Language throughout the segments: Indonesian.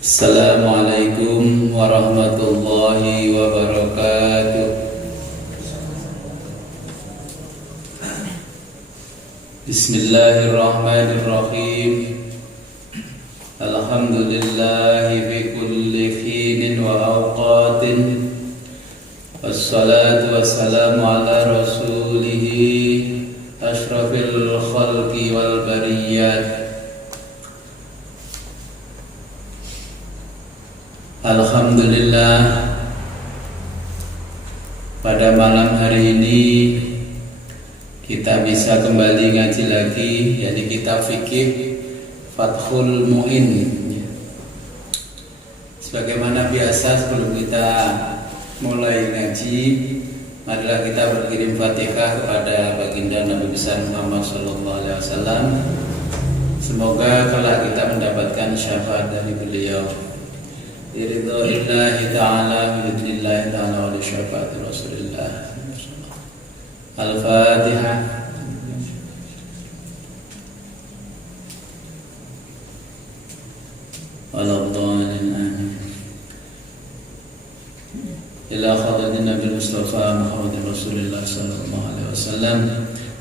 Assalamualaikum warahmatullahi wabarakatuh. Bismillahirrahmanirrahim. Alhamdulillahi fi kulli hinin wa awqatin. Wassalatu wassalamu ala rasulihi ashrafil khalqi wal bariyat. Alhamdulillah, pada malam hari ini kita bisa kembali ngaji lagi, yakni kitab fikih Fathul Mu'in. Sebagaimana biasa, sebelum kita mulai ngaji, marilah kita berkirim Fatihah kepada baginda Nabi besar Muhammad SAW. Semoga kelak kita mendapatkan syafaat dari beliau. Ridhoillahi ta'ala bidnillahi ta'ala wa li syafaati rasulillah. Al-Fatihah. Waladhdallin amin. Ila hadratin Nabi Mustafa Muhammad Rasulillah sallallahu alaihi wasallam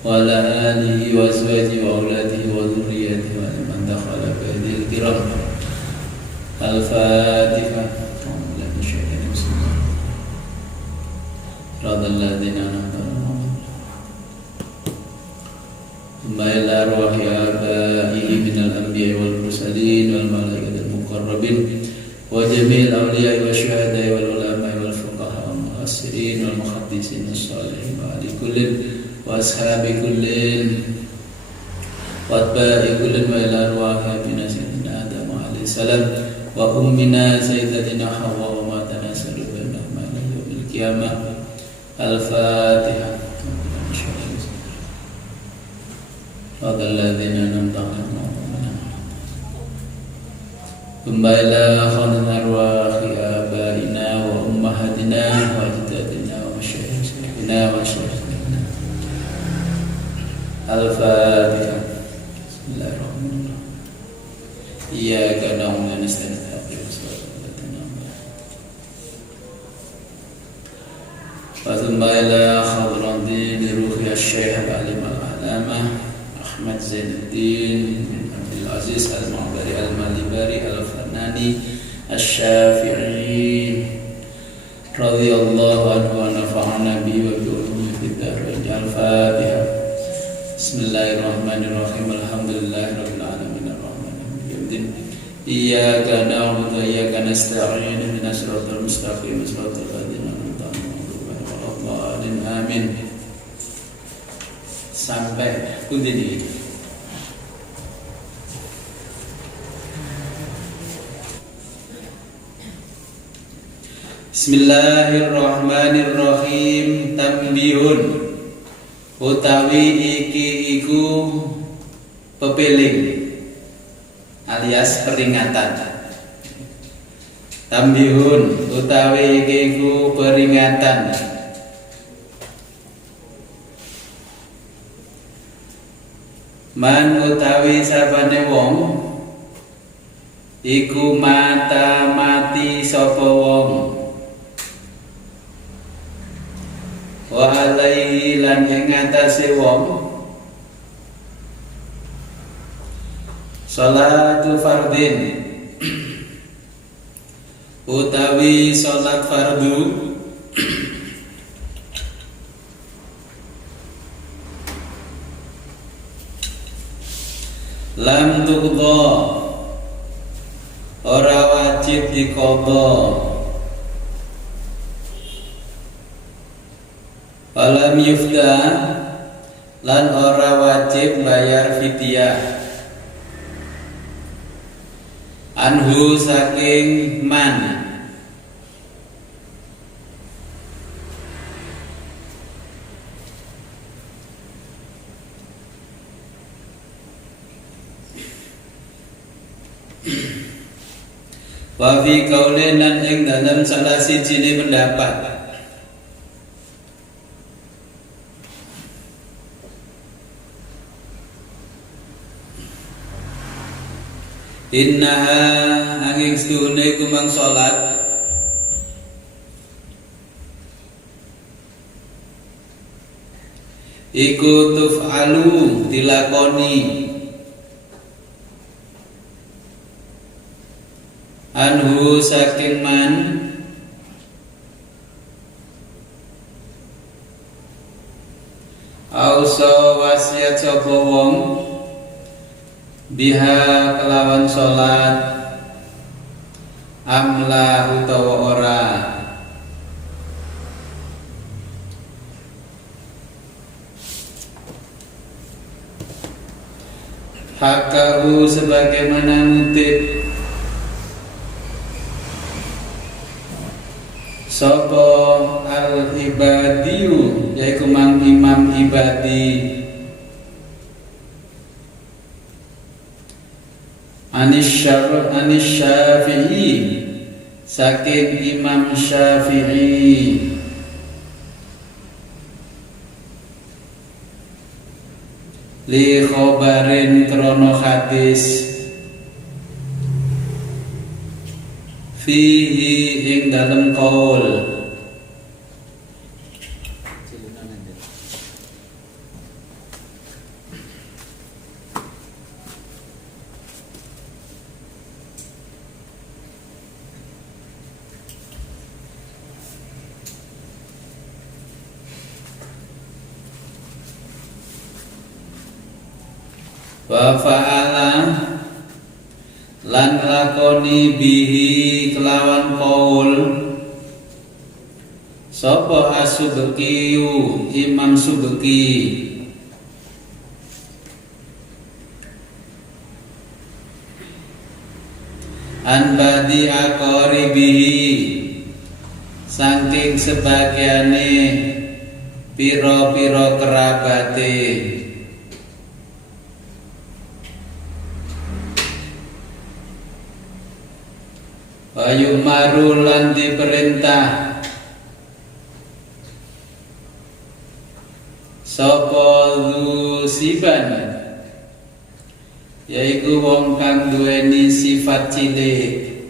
wa ala alihi wa azwajihi wa auladihi wa dhurriyyatihi wa liman dakhala bihadhil kiram. Al-Fatihah. Radalladzina an'amta alaihim thumma ila arwahi abaihi minal anbiya'i wal mursalin wal malaikatil muqarrabin wa jami'il awliya'i wasyuhada'i wal ulama'i wal fuqaha wal muhassirin wal muhaddisin wassalihin wa ali kullin wa ashabi kullin wa atba'i kullin wa ila arwahi abina sayyidina Adam alaihi salam wa ummina sayyidatina Hawa wa ma tanasalu bainahum ila yaumil qiyamah. Al-Fatihah. Radalladzina an'amta alaihim thumma ila arwahi abaina wa ummahatina wa ajdadina wa masyayikhina wa syayikhina. Al-Fatihah. Bismillahirrahmanirrahim. Iyyaka na'budu wa nasta'in. ثم إلى خضرتين روح الشيخ العليم العلامة أحمد زين الدين بن عبد العزيز المعبري المالباري الفناني الشافعي رضي الله عنه ونفعنا به وبعلومه في الدارين. الفاتحة. بسم الله الرحمن الرحيم. الحمد لله رب العالمين الرحمن الرحيم. إياك نعبد وإياك نستعين اهدنا الصراط المستقيم صراط الذين أنعمت عليهم. Amin. Sampai pundi. Bismillahirrahmanirrahim. Tambihun utawi iki iku pepeling alias peringatan. Tambihun utawi iki iku peringatan. Man utawi sabane wong iku mata mati sapa wong wa alaihi lan ing atase wong salatu fardin utawi salat fardu lam tuqda ora wajib diqadha alam yufda lan ora wajib bayar fidyah anhu saking man wa fi qaulin lan ing dalam salah sijine pendapat Innaha angin seduhune kumang salat iku tuf'alu dilakoni anhu saking man ausa wasiat sapa wong biha kelawan salat amla utawa ora hakahu sebagaimana nutip sapa al-ibadiyu yaiku mang Imam Ibadi Anis Syafi'i saking Imam Syafi'i li khobarin krono hadis fihi ing dalem qaul wa fa'ala lan lakoni bihi kelawan qaul sapa As-Subkiyu Imam Subki an badi aqaribihi saking sebagiane pira-pira kerabate Bayu marulan diperintah sapa siban yaiku wong kang duweni sifat cilik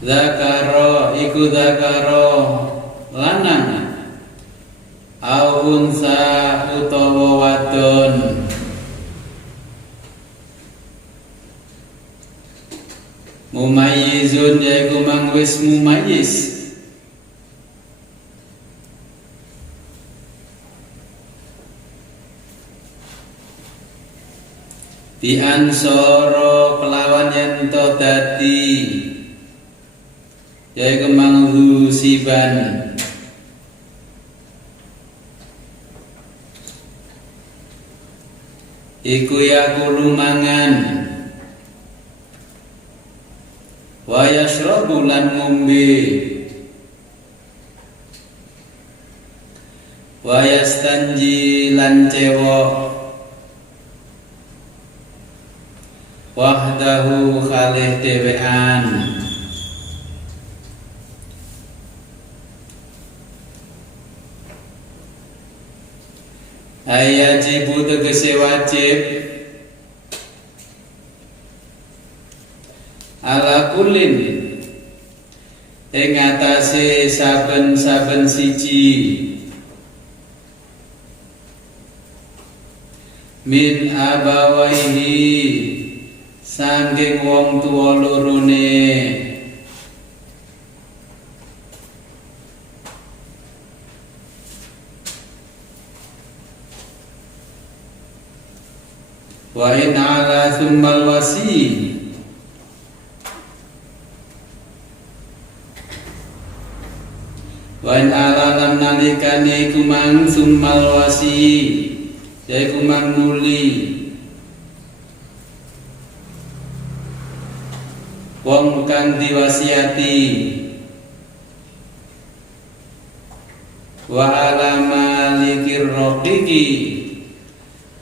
zakaro iku zakaro lanang au unsa utawa wadon mumayyizun yaiku mang wis mumayyiz bi ansara kelawan yen to dadi yaiku mang siban iku yakulu mangan wa yashrabu lan ngombe wa yastanji lan cewok wahdahu khalih dhewean ayajibu tegese wajib ala kulin ing atase saben-saben siji min abawaihi saking wong tuwa lorone wa in ala thummal wasi wa in ala lam nalikani kumang thummal wasi yaiku mang nuli wong kang diwasiati wa ala malikir raqiqi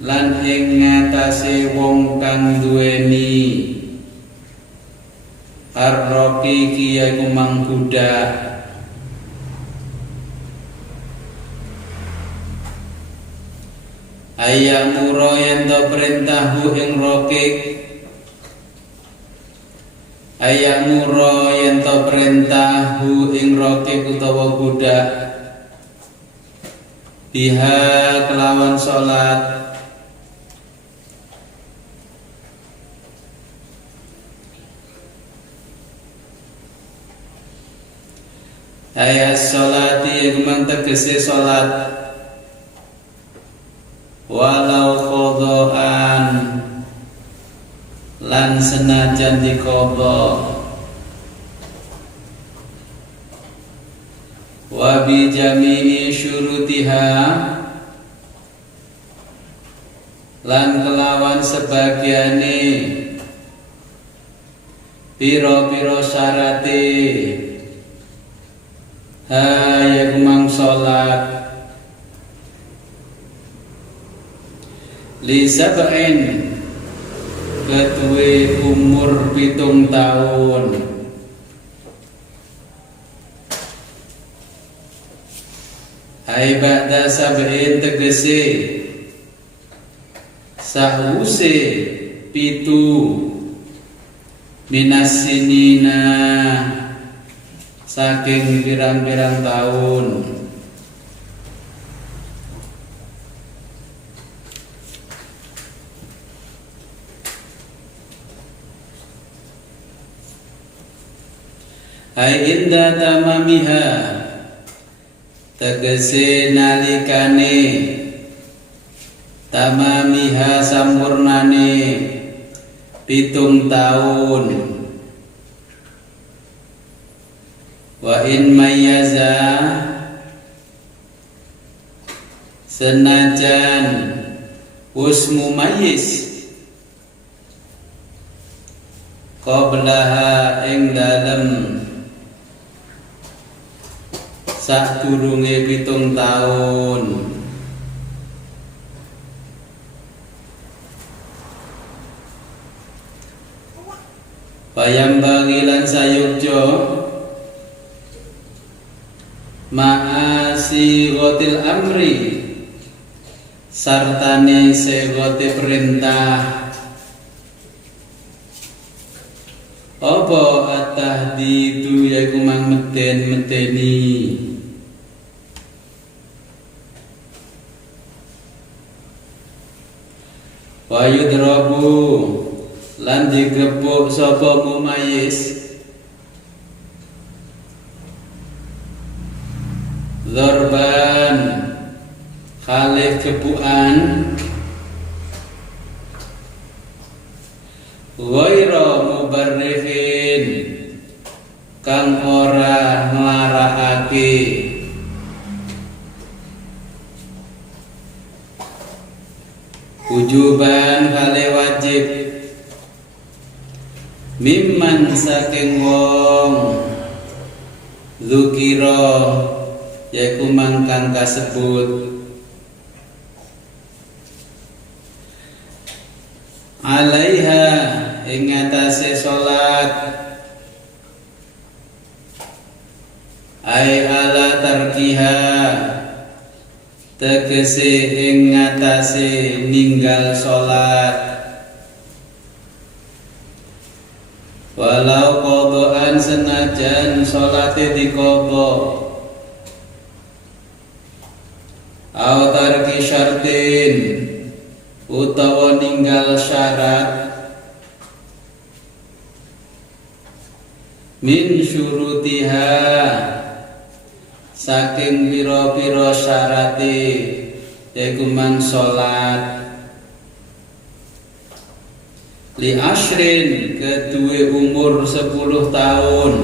lan ing ngatasé wong kang duweni ar-raqiqi yaiku mang budak Ayamura yen to perintahku ing rokik, ayamura yen to perintahku ing rokik utawa budak, biha kelawan salat, ayat salati yang tegese salat, walau qadhaan lan senajan diqadha, wa bi jami'i syurutiha lan kelawan sebagiane pira-pira syarate ya kumang salat, li sab'in ketuwe umur 7 tahun, ai ba'da sab'in tegese sahuse 7 minas sinina saking pirang-pirang tahun, ai inda tamamiha tegese nalikane tamamiha sampurnane 7 tahun, wa in mayyaza senajan wus mumayyiz qablaha ing dalem sadurunge 7 tahun, bayam bagilan sayukjo ma'asi gotil amri sartane segote perintah, apa at-tahdidu yaiku mang meten-meteni, wa yudrabu lan digepuk sapa mumayyiz Zorban khalif kebuan ghaira mubarrihin kang ora nglarakake, wujuban kale wajib mimman saking wong dzukira yaiku mangkang kasebut alaiha ing atase salat, ai ala tarkiha tegese ing atase ninggal salat, walau qadhaan senajan salate diqadha, au tarki syartin utawa ninggal syarat min syurutiha saking pira-pira syarate yaiku man salat, li asyrin keduwe umur 10 tahun,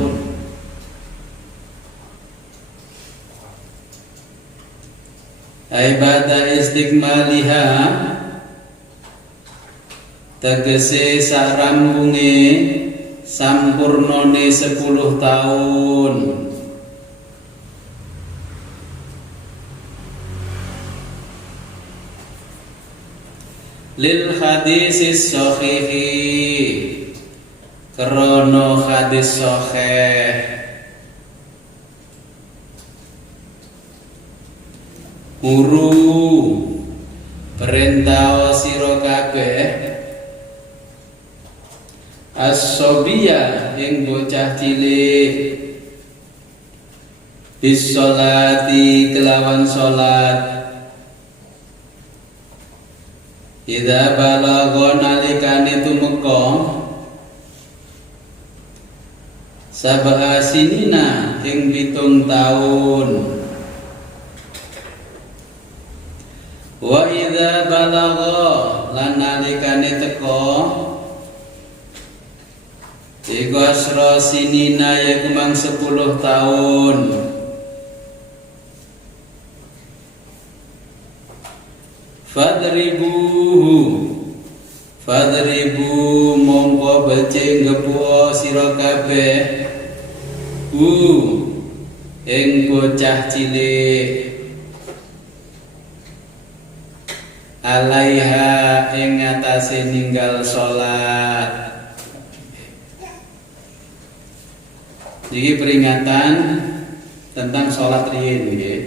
ibadah istiqmaliha tegese sarambunge sampurnone 10 tahun, lil hadisis sahihi krono hadis sahih, muru perintah sira kabeh as-sobiya ing bocah cilik bis sholati kelawan salat idza balagha nalikane tumeka sab'a sinina ing 7 taun wa idza balagha lan nalikane teka iku asra sinina yaiku mang 10 taun Fadribu mongko becik ngepuo sira kabeh ing bocah cilik alaiha ing atase ninggal salat. Iki peringatan tentang salat riyin nggih.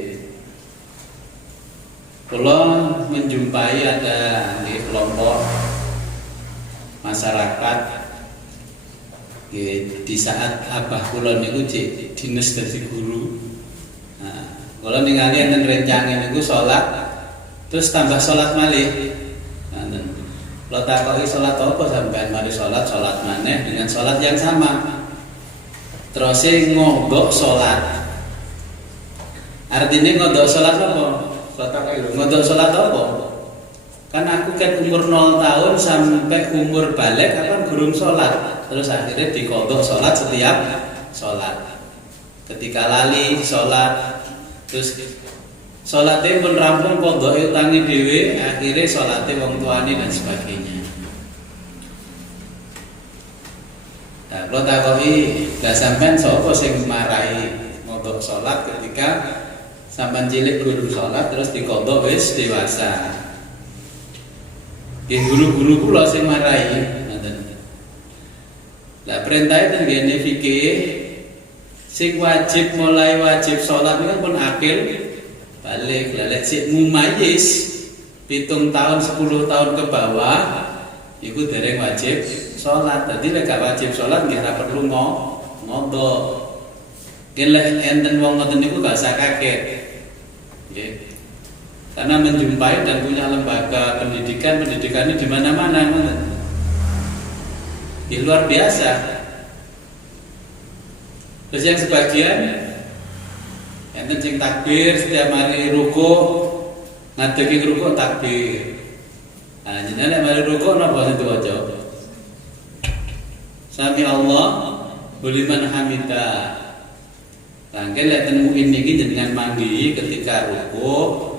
Kula menjumpai ada di kelompok masyarakat di saat abah kula niku dinas dadi guru. Nah, kula ningali enten rencangan niku salat terus tambah salat malih. Nah, kula takoki salat apa sampean mari salat maneh dengan salat yang sama. Terus ngodok salat. Artinya ngodok salat apa? Ngodok salat apa? Kan aku kan umur 0 tahun sampai umur balik kan gurung salat. Terus akhirnya dikodok salat setiap salat. Ketika lali salat, terus salate pun rampung kodoke utangi dhewe, akhirnya salate wong tuane dan sebagainya. Nah, kalau takoki, lah sampean sapa sing marahi ngodok salat ketika sampean cilik guru salat terus dikodok wis dewasa. Nggih guru-guru kula sing marahi ngoten. Lah perintahe teng ngene fikih sing wajib mulai wajib salat niku pun akil balik. Lah lek sik mumayyiz 7 tahun 10 tahun ke bawah iku dereng wajib salat. Dadi lek gak wajib salat nggih ora perlu ngodok. Nggih lek enten wong ngoten niku gak usah kaget. Karena menjumpai dan punya lembaga pendidikan ini di mana-mana, luar biasa. Terus yang sebagian yang kencing takbir setiap hari ruku, ngadegi ruku takbir. Nah, jenenge mari ruku napa itu aja. Sami Allah liman hamidah. Langkah lek temu ini jenengan mandi ketika ruku.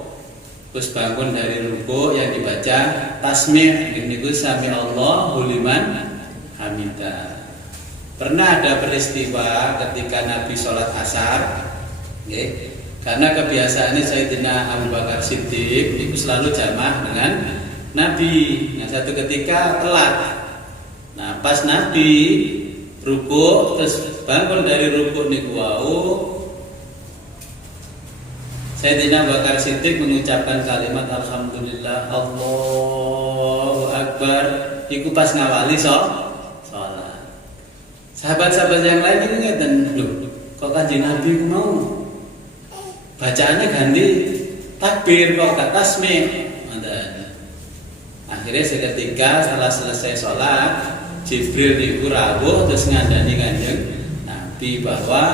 Terus bangun dari ruku yang dibaca tasmih niku sami Allahu liman hamidah. Pernah ada peristiwa ketika Nabi sholat asar, okay? Karena kebiasaannya Sayyidina Abu Bakar Siddiq itu selalu jamaah dengan Nabi. Nah satu ketika telat. Nah pas Nabi ruku terus bangun dari ruku niku wau, Sayyidina Bakar Siddiq mengucapkan kalimat alhamdulillah Allahu Akbar. Iku pas ngawali sholat. Sahabat-sahabat yang lain itu ngeten, loh, kok Kanjeng Nabi ku mau bacaannya ganti takbir kok gak tasmih. Akhirnya seketika setelah selesai sholat, Jibril niku rawuh terus ngandani Kanjeng Nabi bahwa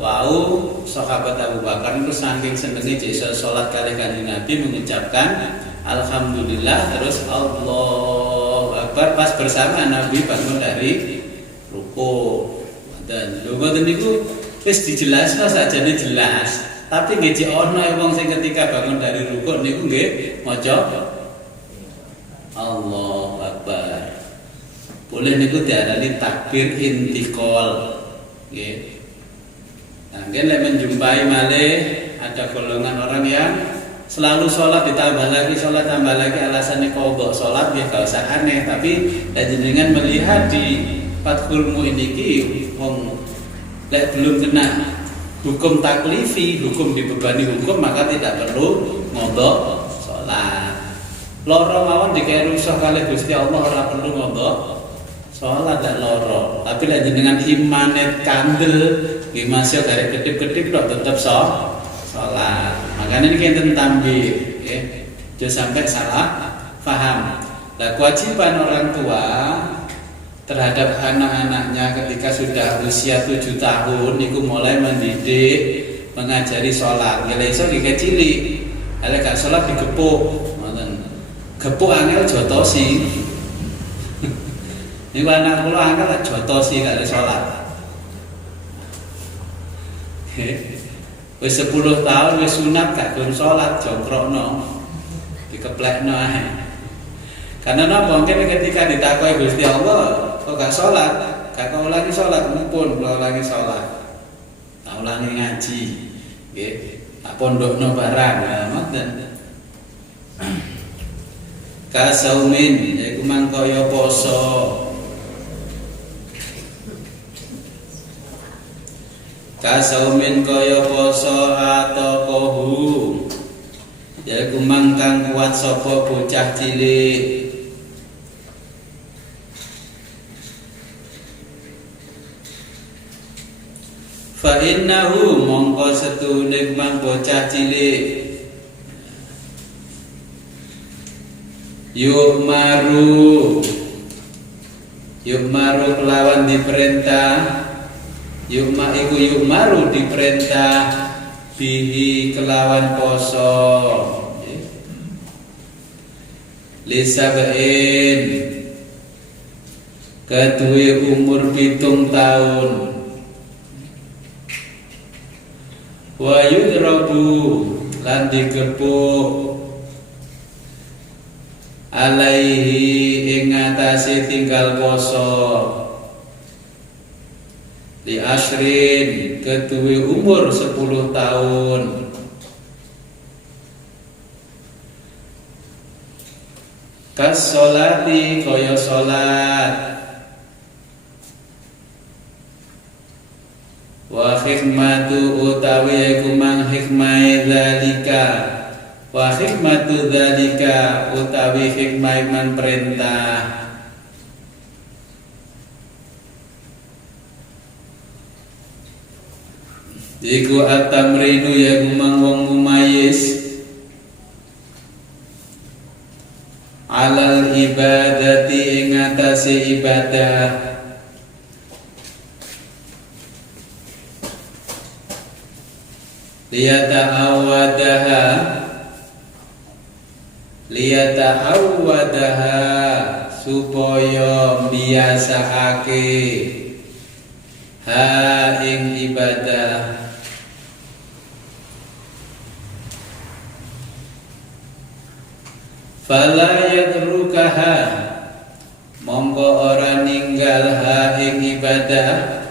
wau sahabat Abu Bakar itu saking senenge jasa salat kali Kanjeng Nabi mengucapkan alhamdulillah terus Allahu Akbar pas bersama Nabi bangun dari ruku. Dan lho ngoten niku wis dijelasno sajane jelas. Tapi nggih cek ana wong sing ketika bangun dari ruku niku nggih maca Allahu Akbar. Boleh niku diarani takbir intiqal. Nggih. Nah, mungkin lek menjumpai malih ada golongan orang yang selalu sholat ditambah lagi sholat tambah lagi alasannya qadha sholat ya gak usah aneh, tapi jenengan melihat di Fathul Mu'in iki wong lek belum kena hukum taklifi, hukum dibebani hukum maka tidak perlu qadha sholat. Loro mawon dikaya rusuh kalih Gusti Allah ora perlu ngodok salat dak loro. Tapi lek jenengan imanet kandel nggih masih garek kedip-kedip tok tetep salat. Makanya ini enten tambih nggih. Aja sampai salah paham. Lah kewajiban orang tua terhadap anak-anaknya ketika sudah usia 7 tahun niku mulai mendidik, mengajari sholat. Nggih iso nggih cilik. Lek gak sholat digepuk, ngoten. Gepuk angel jotosi. Niku anak kula angel jotosi gak sholat. Wis 10 tahun wis sunat gak gelem sholat, jongkrokno. Dikeplekno ae. Karena napa mungkin ketika ditakoki Gusti Allah, kok gak sholat, gak ulangi sholat, mumpun ulangi sholat, tak ulangi ngaji, nggih, tak pondokno barang, ngoten. Kasaumin, yaiku mangkaya poso. Kasaumin kaya poso atau kohu, yaiku mangkang kuat sapa bocah cilik. Fa innahu mongko setune mang bocah cilik yukmaru kelawan diperintah yukmaru diperintah bihi kelawan poso lisabain keduwe umur 7 tahun wa yudrabu lan digepuk alaihi ing atase tinggal poso li asyrin keduwe umur 10 tahun kas sholati kaya sholat wa hikmatu utawi iku mang hikmah dzalika wa hikmatu dzalika utawi hikmah man perintah iku at-tamrinu ya mang wong mumayyiz alal ibadati ing atase ibadah liyata'awwadaha supaya biasaake ha ing ibadah fala yatrukaha mongko ora ninggal ha ing ibadah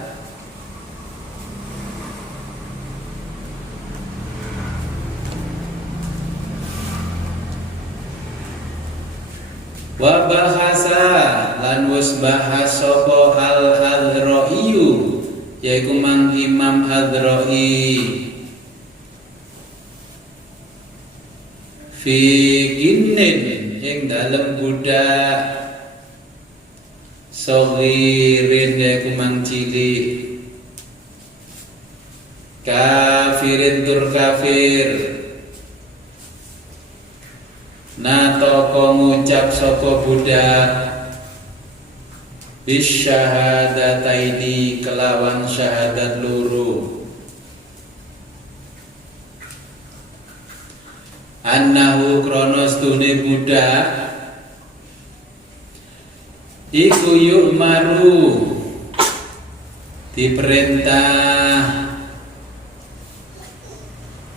wa bahasa lan wis bahas sapa al-Hadra'iyu yaiku man Imam Hadra'i fi ginin ing dalem budak saghirin yaiku mang cilik kafirin tur kafir natoko ngucap sapa budak bisyahadataini kelawan syahadat loro annahu kronos tune budak iku yu'maru diperintah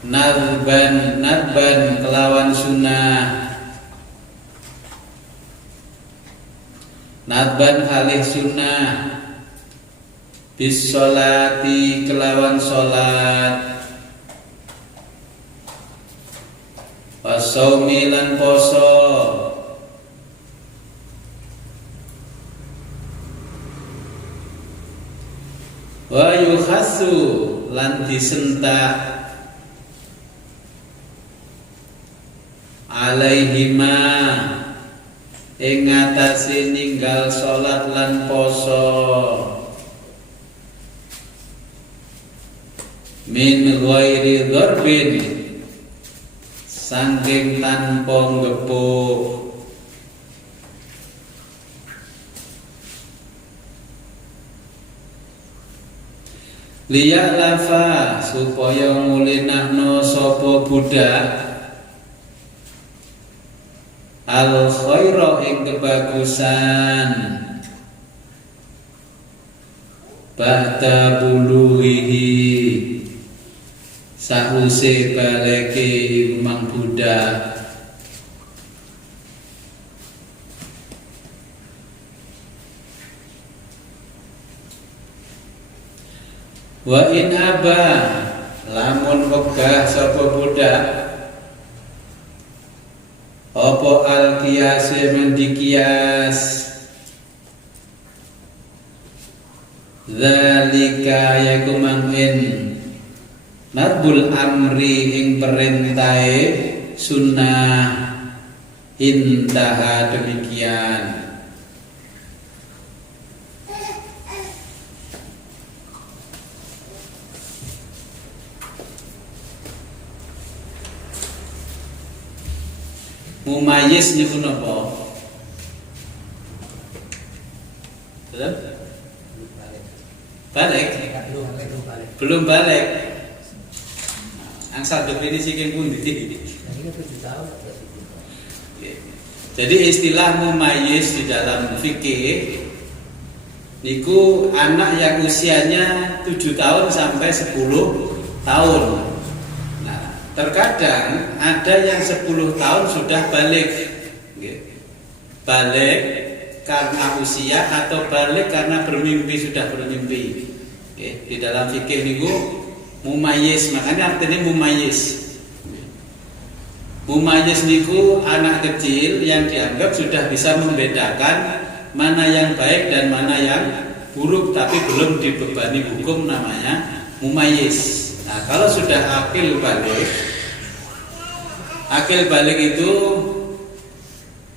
nadban kelawan sunnah nadban halih sunnah bis sholati kelawan sholat wasaumi lan poso wa yukhassu lan disentak alaihima ing ngatasi ninggal salat lan poso min ghairi dharbin saking tanpa ngepuk liya lafa supaya ngulinakno sapa budak al khaira ing kebagusan ba'da bulughihi sahuse baleke mang budak wa in aba lamun wegah sapa budak apa al qiyase mendikias zalika yakum mangin nadbul amri ing perintahe sunnah intaha demikian. Mumayyiz niku napa? Balik? Belum balik. Angsal definisi king pundi? Jadi istilah mumayyiz di dalam fikih niku anak yang usianya 7 tahun sampai 10 tahun. Terkadang ada yang 10 tahun sudah balik, balik karena usia atau balik karena bermimpi, sudah bermimpi. Di dalam fikih niku mumayyiz, makanya artinya mumayyiz. Mumayyiz niku anak kecil yang dianggap sudah bisa membedakan mana yang baik dan mana yang buruk, tapi belum dibebani hukum, namanya mumayyiz. Nah, kalau sudah akil balik itu,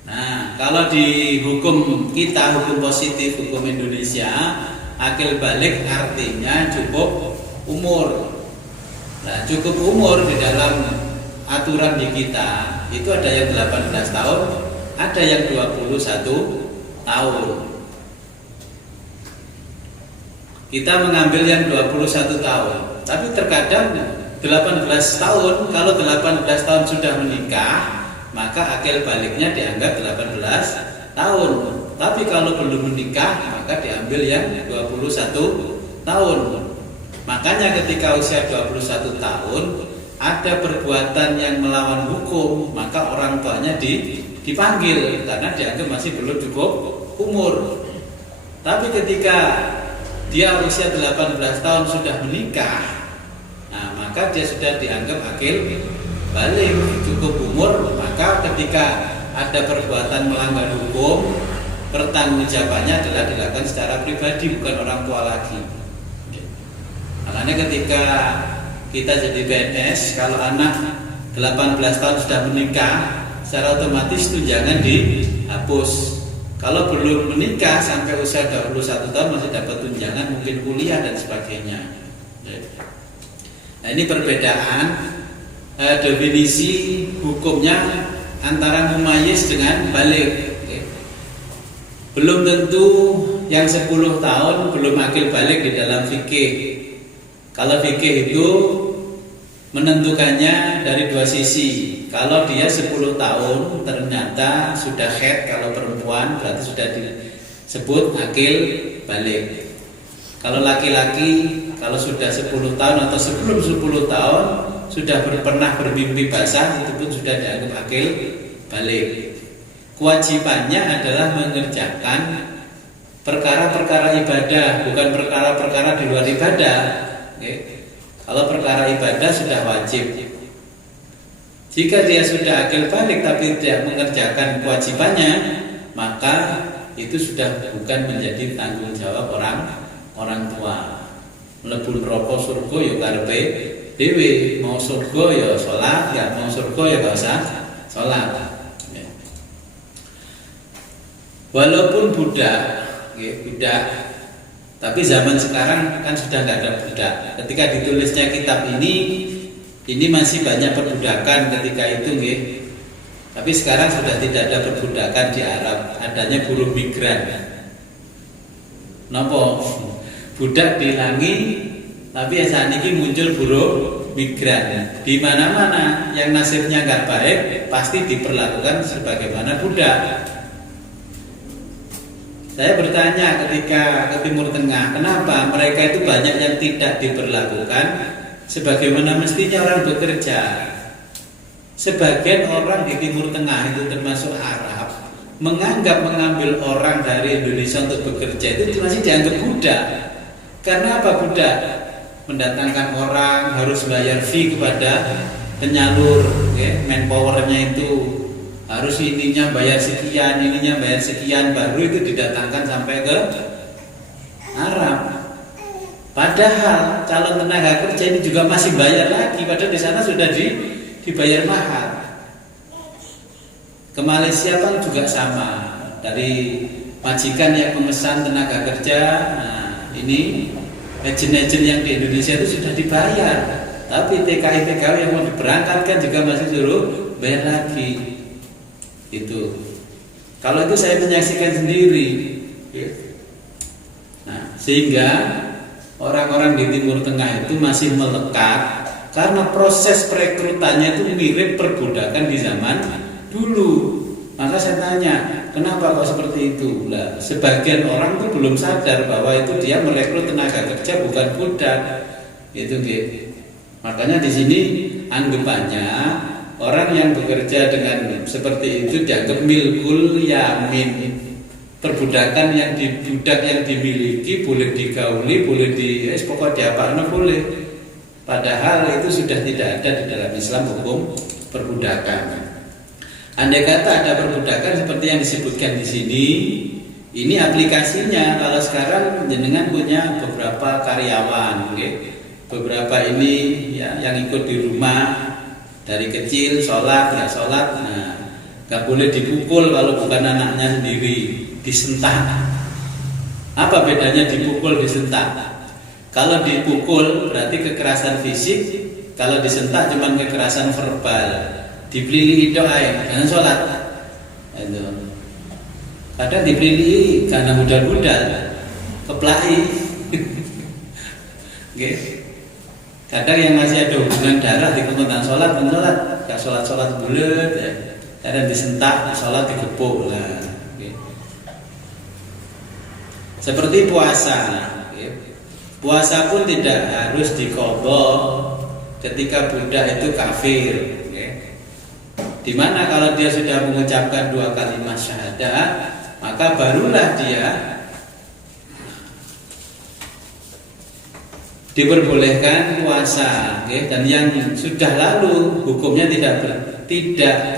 nah kalau di hukum kita, hukum positif, hukum Indonesia, akil balik artinya cukup umur. Nah, cukup umur di dalam aturan di kita itu ada yang 18 tahun, ada yang 21 tahun. Kita mengambil yang 21 tahun. Tapi terkadang 18 tahun, kalau 18 tahun sudah menikah, maka akil baliknya dianggap 18 tahun. Tapi kalau belum menikah, maka diambil yang 21 tahun. Makanya ketika usia 21 tahun ada perbuatan yang melawan hukum, maka orang tuanya dipanggil karena dianggap masih belum cukup umur. Tapi ketika dia usia 18 tahun sudah menikah, nah maka dia sudah dianggap akil balik, cukup umur. Maka ketika ada perbuatan melanggar hukum, pertanggungjawabannya adalah dilakukan secara pribadi, bukan orang tua lagi. Makanya ketika kita jadi PNS, kalau anak 18 tahun sudah menikah, secara otomatis tunjangan dihapus. Kalau belum menikah sampai usia 21 tahun masih dapat tunjangan, mungkin kuliah dan sebagainya. Nah, ini perbedaan definisi hukumnya antara mumayyiz dengan balik. Belum tentu yang 10 tahun belum akil balik di dalam fikih. Kalau fikih itu menentukannya dari dua sisi. Kalau dia 10 tahun ternyata sudah haid, kalau perempuan berarti sudah disebut akil balik. Kalau laki-laki, kalau sudah 10 tahun atau sebelum 10 tahun sudah pernah bermimpi basah, itu pun sudah dianggap akil balik. Kewajibannya adalah mengerjakan perkara-perkara ibadah, bukan perkara-perkara di luar ibadah. Kalau perkara ibadah sudah wajib. Jika dia sudah akil balik tapi tidak mengerjakan kewajibannya, maka itu sudah bukan menjadi tanggung jawab orang tua. Mlebu neraka surga ya karepe dhewe, mau surga ya salat, ya mau surga ya gak usah sholat. Ya. Walaupun budak, ya, budak, tapi zaman sekarang kan sudah nggak ada budak. Ketika ditulisnya kitab ini masih banyak perbudakan ketika itu, ya. Tapi sekarang sudah tidak ada perbudakan di Arab, adanya buruh migran. Napa? Budak dihilangi, tapi saat ini muncul buruh migran. Di mana-mana yang nasibnya nggak baik pasti diperlakukan sebagaimana budak. Saya bertanya ketika ke Timur Tengah, kenapa mereka itu banyak yang tidak diperlakukan sebagaimana mestinya orang bekerja? Sebagian orang di Timur Tengah itu termasuk Arab menganggap mengambil orang dari Indonesia untuk bekerja itu masih dianggap budak. Karena apa budak? Mendatangkan orang harus bayar fee kepada penyalur, ya, manpowernya itu harus ininya bayar sekian, ininya bayar sekian, baru itu didatangkan sampai ke Arab. Padahal calon tenaga kerja ini juga masih bayar lagi, padahal di sana sudah dibayar mahal. Ke Malaysia kan juga sama, dari majikan yang memesan tenaga kerja. Nah, ini agen-agen yang di Indonesia itu sudah dibayar, tapi TKI-TKI yang mau diberangkatkan juga masih suruh bayar lagi. Itu kalau itu saya menyaksikan sendiri. Nah, sehingga orang-orang di Timur Tengah itu masih melekat karena proses perekrutannya itu mirip perbudakan di zaman dulu. Maka saya tanya, kenapa kok seperti itu? Nah, sebagian orang itu belum sadar bahwa itu dia merekrut tenaga kerja bukan budak. Itu gitu. Makanya di sini anggapannya orang yang bekerja dengan seperti itu dianggap milkul yamin. Perbudakan yang budak yang dimiliki boleh digauli, boleh pokoknya diapakan boleh. Padahal itu sudah tidak ada di dalam Islam hukum perbudakan. Andai kata ada perbudakan seperti yang disebutkan di sini, ini aplikasinya. Kalau sekarang jenengan punya beberapa karyawan, okay? Beberapa ini ya, yang ikut di rumah dari kecil sholat, nggak sholat, nah nggak boleh dipukul kalau bukan anaknya sendiri, disentak. Apa bedanya dipukul disentak? Kalau dipukul berarti kekerasan fisik, kalau disentak cuma kekerasan verbal. Dipilih itu aja, jangan sholat. Itu. Kadang dipilih karena budal-budal, keplai. Okay. Kadang yang masih ada hubungan darah dikongkotan sholat, gak sholat bulat, ya. Kadang disentak, sholat digepuk lah. Okay. Seperti puasa. Okay. Puasa pun tidak harus diqadha ketika budak itu kafir. Dimana kalau dia sudah mengucapkan 2 kalimat syahadat, maka barulah dia diperbolehkan puasa, okay? Dan yang sudah lalu hukumnya tidak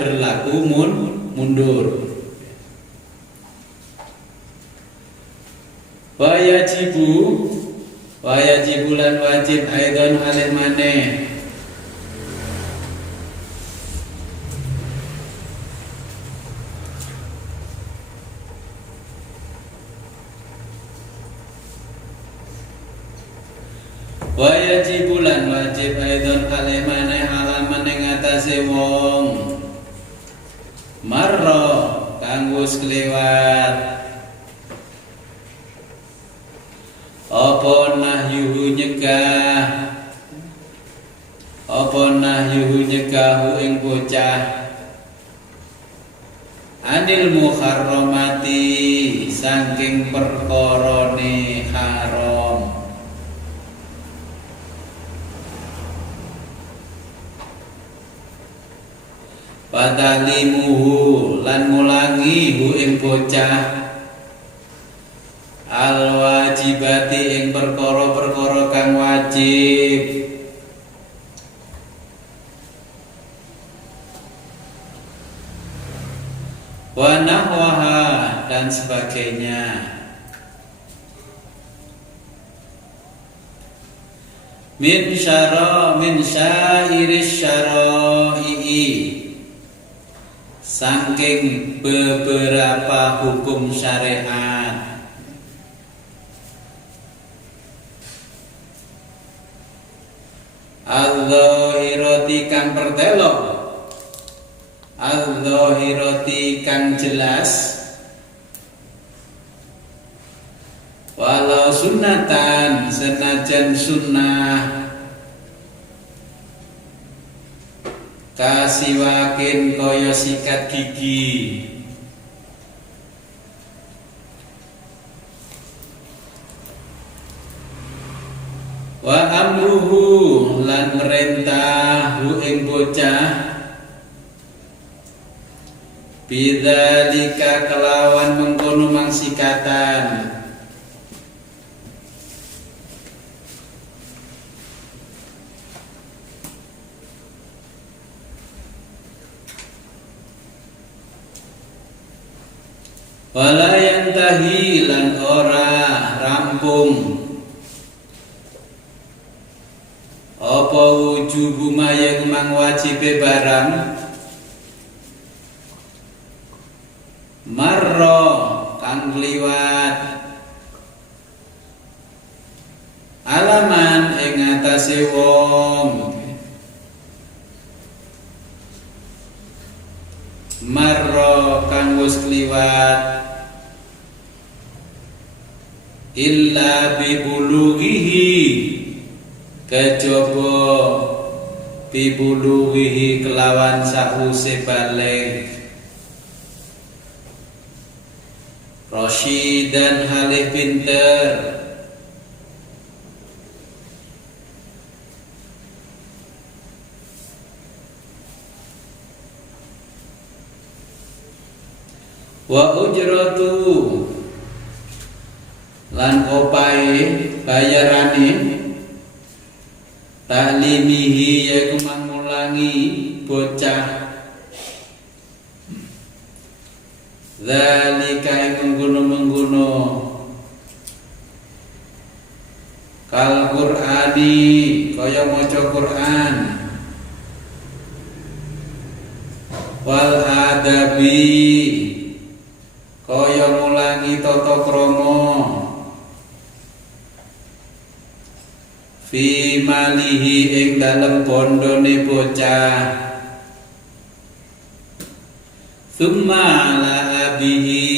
berlaku mundur. Wajibu lan wajib aidon alih maneh wajibulan wajib aidon kalih maneh alaman ing atase wong marra kanggo kelewat apa nahyuhu nyegah ing bocah anil muharramati saking perkarane haram. Patalimuhu lan mulangi hu ing bocah al wajibati ing perkara-perkara kang wajib wa nahwaha dan sebagainya. Min syairis syara'i saking beberapa hukum syariat. Al-dhahirati kang pertelo, al-dhahirati kang jelas, walau sunnatan senajan sunnah, kasiwakin kaya sikat gigi. Wa amruhu lan merintah hu ing bocah, bidzalika kelawan mengkono mangsikatan, wala yantahi lan ora rampung apa wujubu maya kumang wajibe barang, marra kang kliwat, alaman ing atase wong, marra kang wis kliwat, illa bibulughihi kejaba bibulughihi kelawan sause balik, rasyidan halih pinter, wa ujratu lan opae bayarane, taklimihi yaiku mangulangi bocah, zalika ing mengguno-mengguno, kal Qur'ani kaya maca Qur'an, wal adabi kaya ngulangi tata krama, fi malihi ing dalem bondone bocah, summa ala abihi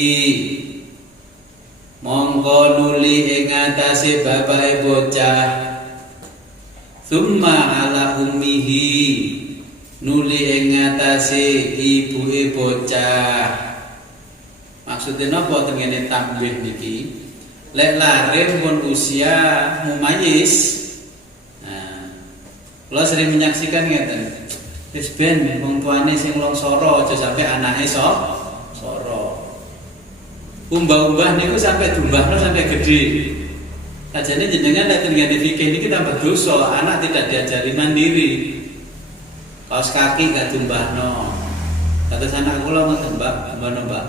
mongko nuli ing atase bapake bocah, summa ala ummihi nuli ing atase ibuke bocah. Maksudnya napa tengene tambih niki? Lek larim pun usia mumayyiz. Kalau sering menyaksikan ngeten, wis ben wong tuane sing longsoro aja sampai anake soro. Umbah-umbah niku sampai dumbahno sampai gede. Sajane jenengan lek tengene fikih niki tambah dosa, anak tidak diajari mandiri. Kaos kaki gak dumbahno. Kados anak kula ngoten, Mbak, mbah.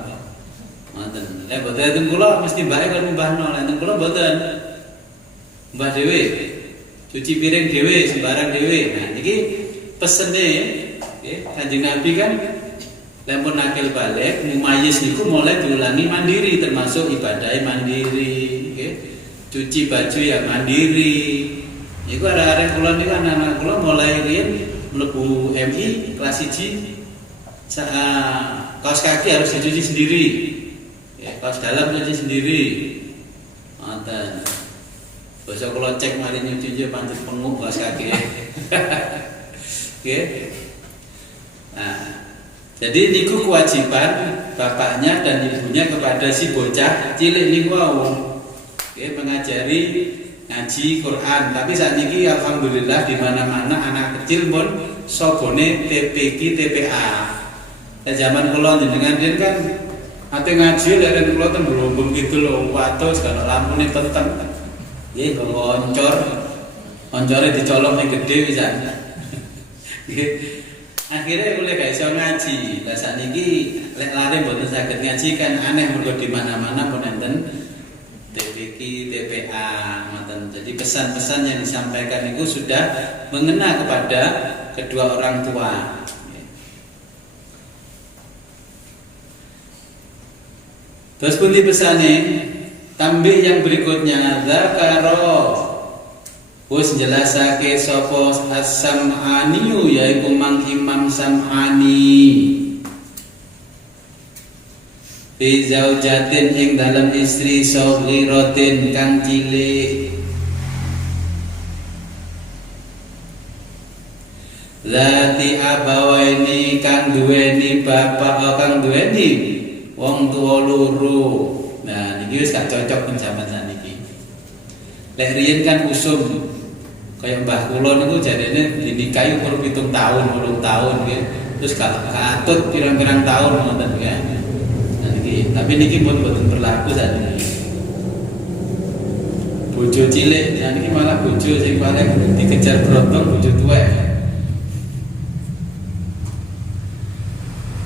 Ngoten. Lek boten kula mesti mbake kan mbahno, lek kula boten. Mbah dhewe cuci piring dhewe, sembarang dhewe. Nah, niki pesene nggih Kanjeng Nabi kan lempun akil balik, mumayyiz niku mulai diulangi mandiri, termasuk ibadah mandiri, nggih. Cuci baju ya mandiri. Niku arek-arek kula niku anak-anak kula mulai riyen mlebu MI kelas 1 kaos kaki harus dicuci sendiri. Ya, kaos dalam cuci sendiri. Ngoten. Basa kula cek mari nyuci pancet penguk kaos kaki. Oke. Nah, jadi niku kewajiban bapaknya dan ibunya kepada si bocah cilik niku wau. Oke, mengajari ngaji Quran. Tapi saat ini alhamdulillah di mana-mana anak kecil pun sobone TPQ TPA. Ya zaman kula jenengan kan ate ngaji lek kula ten Blombong gitu lho, watos kalau lampune peteng. Nggih, oncore dicolong ning gedhe pisan. Nggih. Akhirnya boleh gak iso ngaji. Lah sakniki lek lare mboten saged ngaji kan aneh mergo di mana-mana pun enten TPQ, TPA, ngoten. Jadi pesan-pesan yang disampaikan itu sudah mengena kepada kedua orang tua. Terus pun dipesane tambih yang berikutnya zakaro wis jelasake sapa as-Sam'aniyu yaiku Mang Imam Sam'ani fi zaujatin ing dalam istri saghiratin kang cilik zati abawaini kang duweni bapak kang duweni wong tuwa loro. Nah niki wis gak cocok ning jaman saniki. Lek riyen kan usum kaya mbah kula niku jarene dinikahi umur 7 tahun, 8 tahun nggih. Terus gak katut pirang-pirang tahun ngoten nggih. Nah niki, tapi niki mboten berlaku sakniki. Bojo cilik, nah niki malah bojo sing paling dikejar brotong bojo tuwek.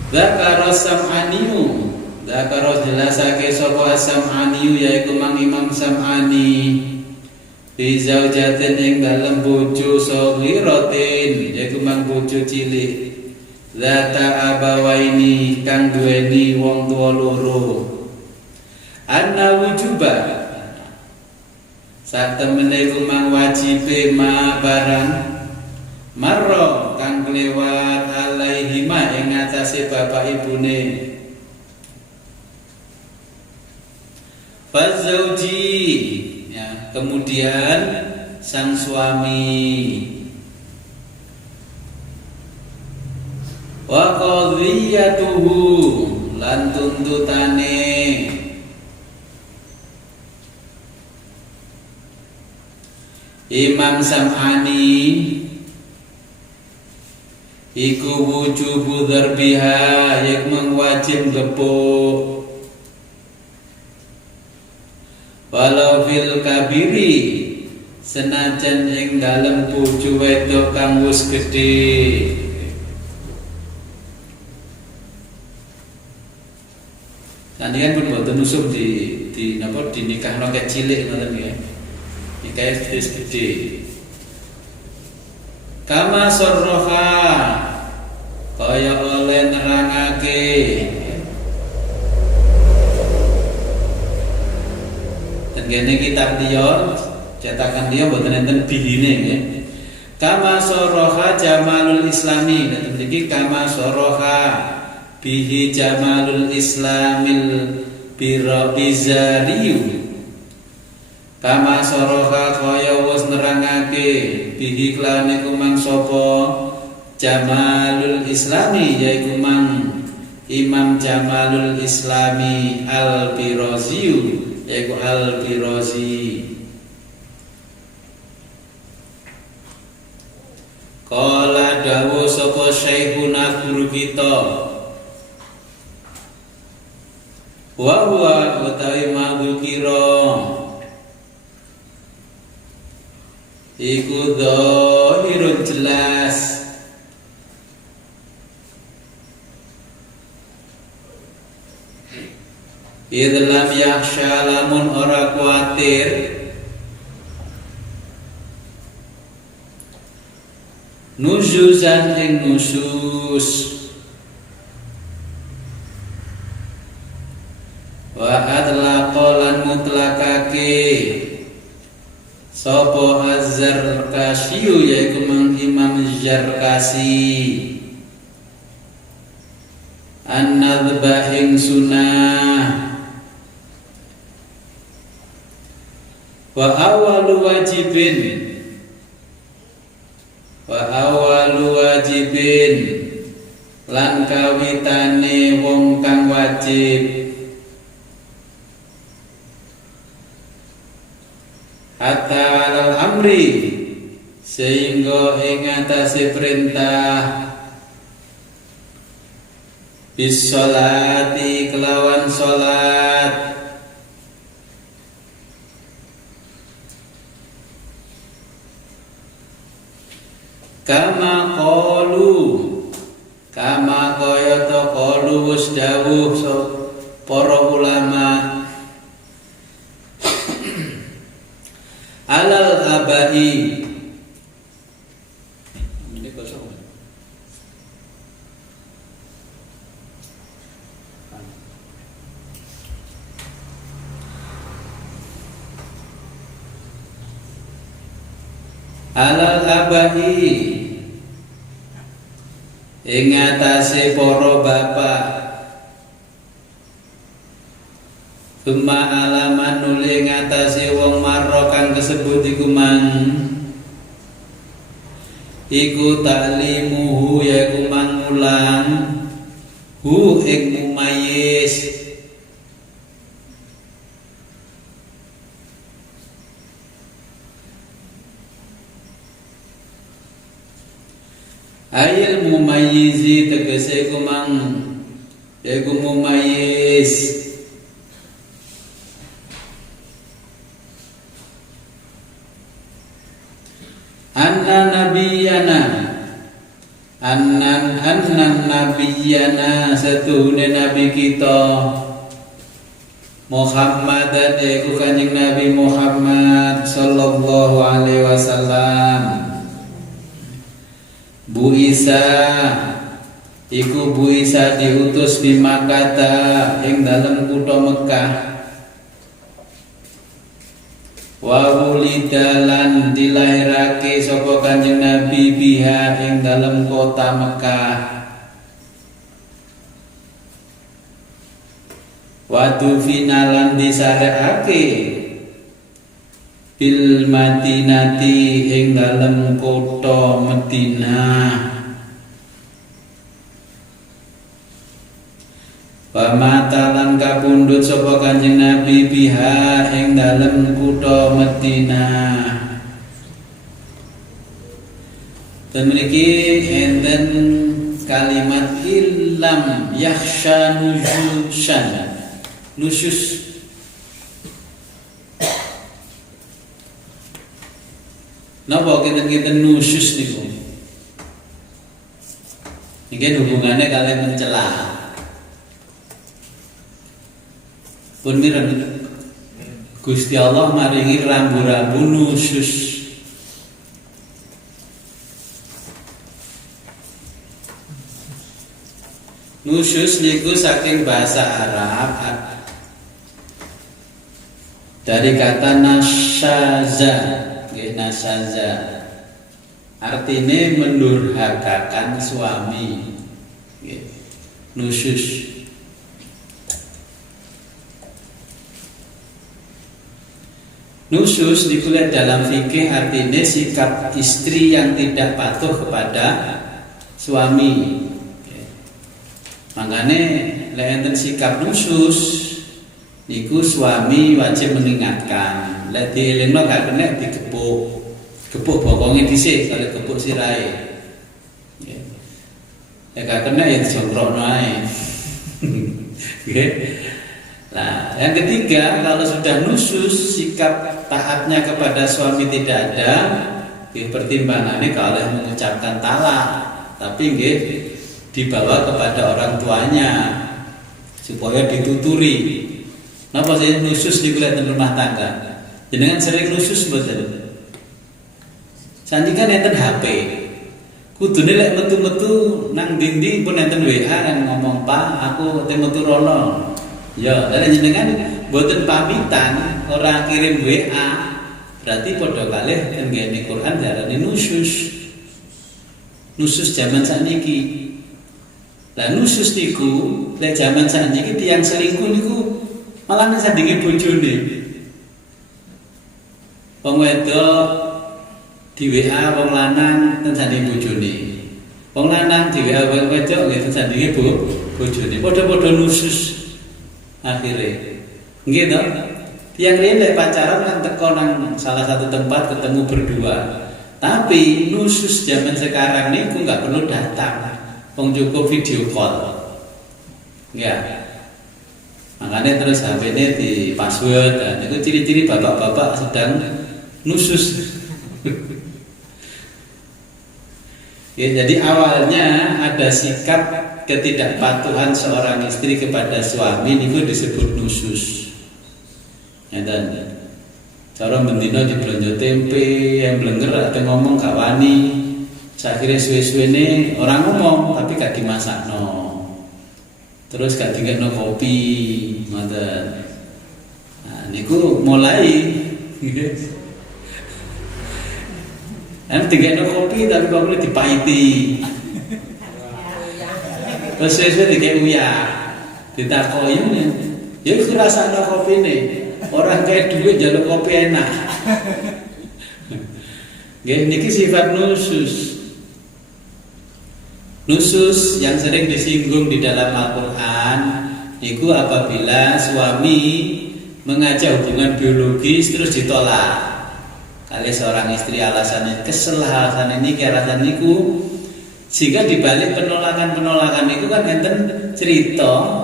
Zakara Sam'aniyu zakara jelasake sapa Sam'aniyu yaiku Mang Imam Sam'ani fi zaujatin ing dalem bojo saghiratin yaiku mang bojo cilik zata abawaini kang duweni wong tuwa loro anna wujuba satemene iku mang wajibe ma barang marra kang kelewat alaihima ing atase bapak ibune fazauji ya, kemudian sang suami wa qadhiyatuhu lan tuntutane Imam Sam'ani iku wujubu dzarbiha yak mengwajib gepuk walau fil kabiri senajan ing dalem bojo wedok kang wis gedhe. Tandingan pun mboten usum di napa dinikahno kek cilik ngoten nggih. Nikah wis gedhe. Kama sarraha kaya oleh nerangake gene kitab liya cetakan liya mboten enten biline nggih. Kama soroha jamalul islami dan mriki kama soroha bihi jamalul islamil birabizariyu kama soroha kaya wis nerangake bihi klan iku mang sapa jamalul islami yaiku mang Imam Jamalul Islami Al-Biraziyu yaiku Al-Birazi. Kala dawuh sapa Syekhuna guru kita wa huwa utawi madzukira iku dhahirun jelas idlam yakhsha lamun ora kuatir nuzuzan ing nusus wa adlaqalan mutlakake sapa Az-Zarkashiyu yaiku Mang Imam Zarkasi an-nadhba ing sunah wa awalu wajibin lan kawitane wong kang wajib hatta alal amri sehingga ing atase perintah bis sholati kelawan sholat kama kaya to qalu wis dawuh para ulama alal abai ini kosong alal abahi ing atase para bapak, summa alaman nuli ing atase wong marra kang kasebut iku mang iku ta'limuhu yaiku mangulang hu ing mumayyiz ayil mumayyizi tegese iku mang yaiku mumayyiz anna nabiyana satuhune nabi kita Muhammadan yaiku kanjeng Nabi Muhammad sallallahu alaihi wasallam Bu Isa iku Bu Isa diutus di Makkah ing dalem kutha Mekah wa wulidalan dilahirake sapa kanjeng Nabi biha ing dalem kota Mekah wa finalan disarekake bil Madinati ing dalem kota Madinah pamatalan kapundhut sapa kanjeng Nabi biha ing dalem kutha Madinah. Dan mriki enten kalimat illam yakhsha nusyus. Napa kita nusyus niku? Niki hubungannya kalian mencela. Pun mireng Gusti Allah maringi rambu-rambu nusyus. Nusyus niku saking bahasa Arab dari kata nasyaza, nggih nasyaza. Artinya mendurhakakan suami. Nggih. Nusyus. Nusyus dikuliah dalam fikih artinya sikap istri yang tidak patuh kepada suami. Makanya lek sikap nusyus niku suami wajib mengingatkan. Lek dielingno gak kena digepuk. Gepuk bokonge dhisik kali gepuk sirahe. Ya gak kena ya dijongkrokno ae. Nggih. Nah, yang ketiga, kalau sudah nusyus, sikap taatnya kepada suami tidak ada, pertimbangannya kalau mengucapkan talak, tapi nggih dibawa kepada orang tuanya supaya dituturi. Napa sih nusyus di rumah tangga? Jenengan sering nusyus mboten? Sandi kan enten HP. Kudune lek metu-metu nang dinding pun enten WA kan ngomong, "Pak, aku metu rono." Ya, dari jenengan boten pamitan, orang kirim WA, berarti padha kalih tenggene Quran darane nusyus. Nusyus zaman sakniki. Lah nusyus niku, lek zaman sakniki tiyang selingkuh niku malah sandinge bojone. Wong wedok di WA wong lanang ten sandinge bojone. Wong lanang di WA wong wedok nggih ten sandinge bojone. Padha-padha nusyus. Akhirnya nggih to, tiyang riyen lek pacaran kan teko nang salah satu tempat ketemu berdua. Tapi nusyus zaman sekarang niku enggak perlu datang. Wong cukup video call. Ya. Makanya terus HP-ne di password dan itu ciri-ciri bapak-bapak sedang nusyus. Ya, jadi awalnya ada sikap ketidakpatuhan seorang istri kepada suami niku disebut nusyus. Ya dan cara mendino di belanja tempe yang blenger atau ngomong gak wani. Akhirnya suwe-suwene orang ngomong tapi gak dimasakno. Terus gak dingekno kopi, ngoten. Nah, niku mulai Enak digekno kopi tapi kopi dipahiti. Terus sesuai dikek uyah. Ditakoki ya iku rasane kopine. Orang kayak duit njaluk kopi enak. Nggih niki sifat nusus. Nusus yang sering disinggung di dalam Al-Qur'an itu apabila suami mengajak hubungan biologis terus ditolak. Kali seorang istri alasannya kesel, alasan ini, alasan itu, sehingga dibalik penolakan itu kan enten cerita,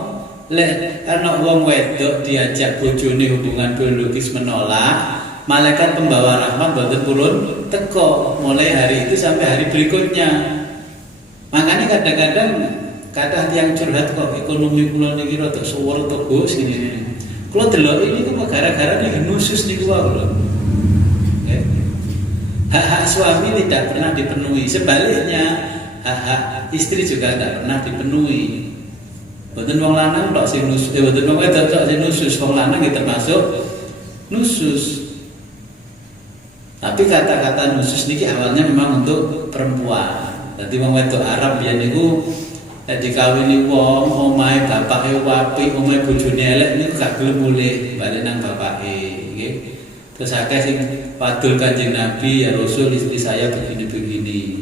karena wong wedok diajak bojone hubungan biologis menolak, malaikat pembawa rahmat boten purun teko mulai hari itu sampai hari berikutnya. Makanya kadang-kadang kata tiang curhat kok ekonomi kula niki rada suwer to Gus ngene. Kula delok ini kok gara-gara niki nusus niku wae lho. Hak-hak suami tidak pernah dipenuhi. Sebaliknya hak-hak istri juga tidak pernah dipenuhi. Boten wong lanang tok sing nusus, boten wong wedok tok sing nusus, wong lanang iki termasuk nusus. Tapi kata-kata nusus niki awalnya memang untuk perempuan. Dadi wong wedok Arab biyen niku dikawini wong omahe bapake apik, omahe bojone elek niku gak gelem mulih bali nang bapake, nggih. Terus akeh sing wadul Kanjeng Nabi, ya Rasul istri saya begini-begini.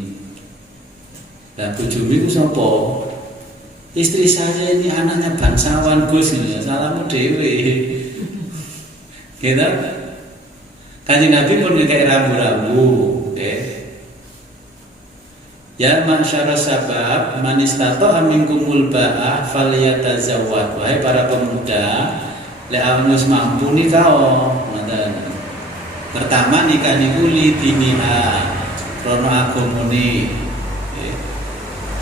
Lah bojomu iku sapa? Istri saya ini anaknya bangsawan Gus, salahmu dhewe. Gitu. Kanjeng Nabi pun ngekek rambu-rambu, nggih. Ya masyara sabab man istata'a minkumul ba'ah falyatazawwaj. Wahai para pemuda, lek awakmu mampu nikah. Pertama nikah niku li diniha krono agamane.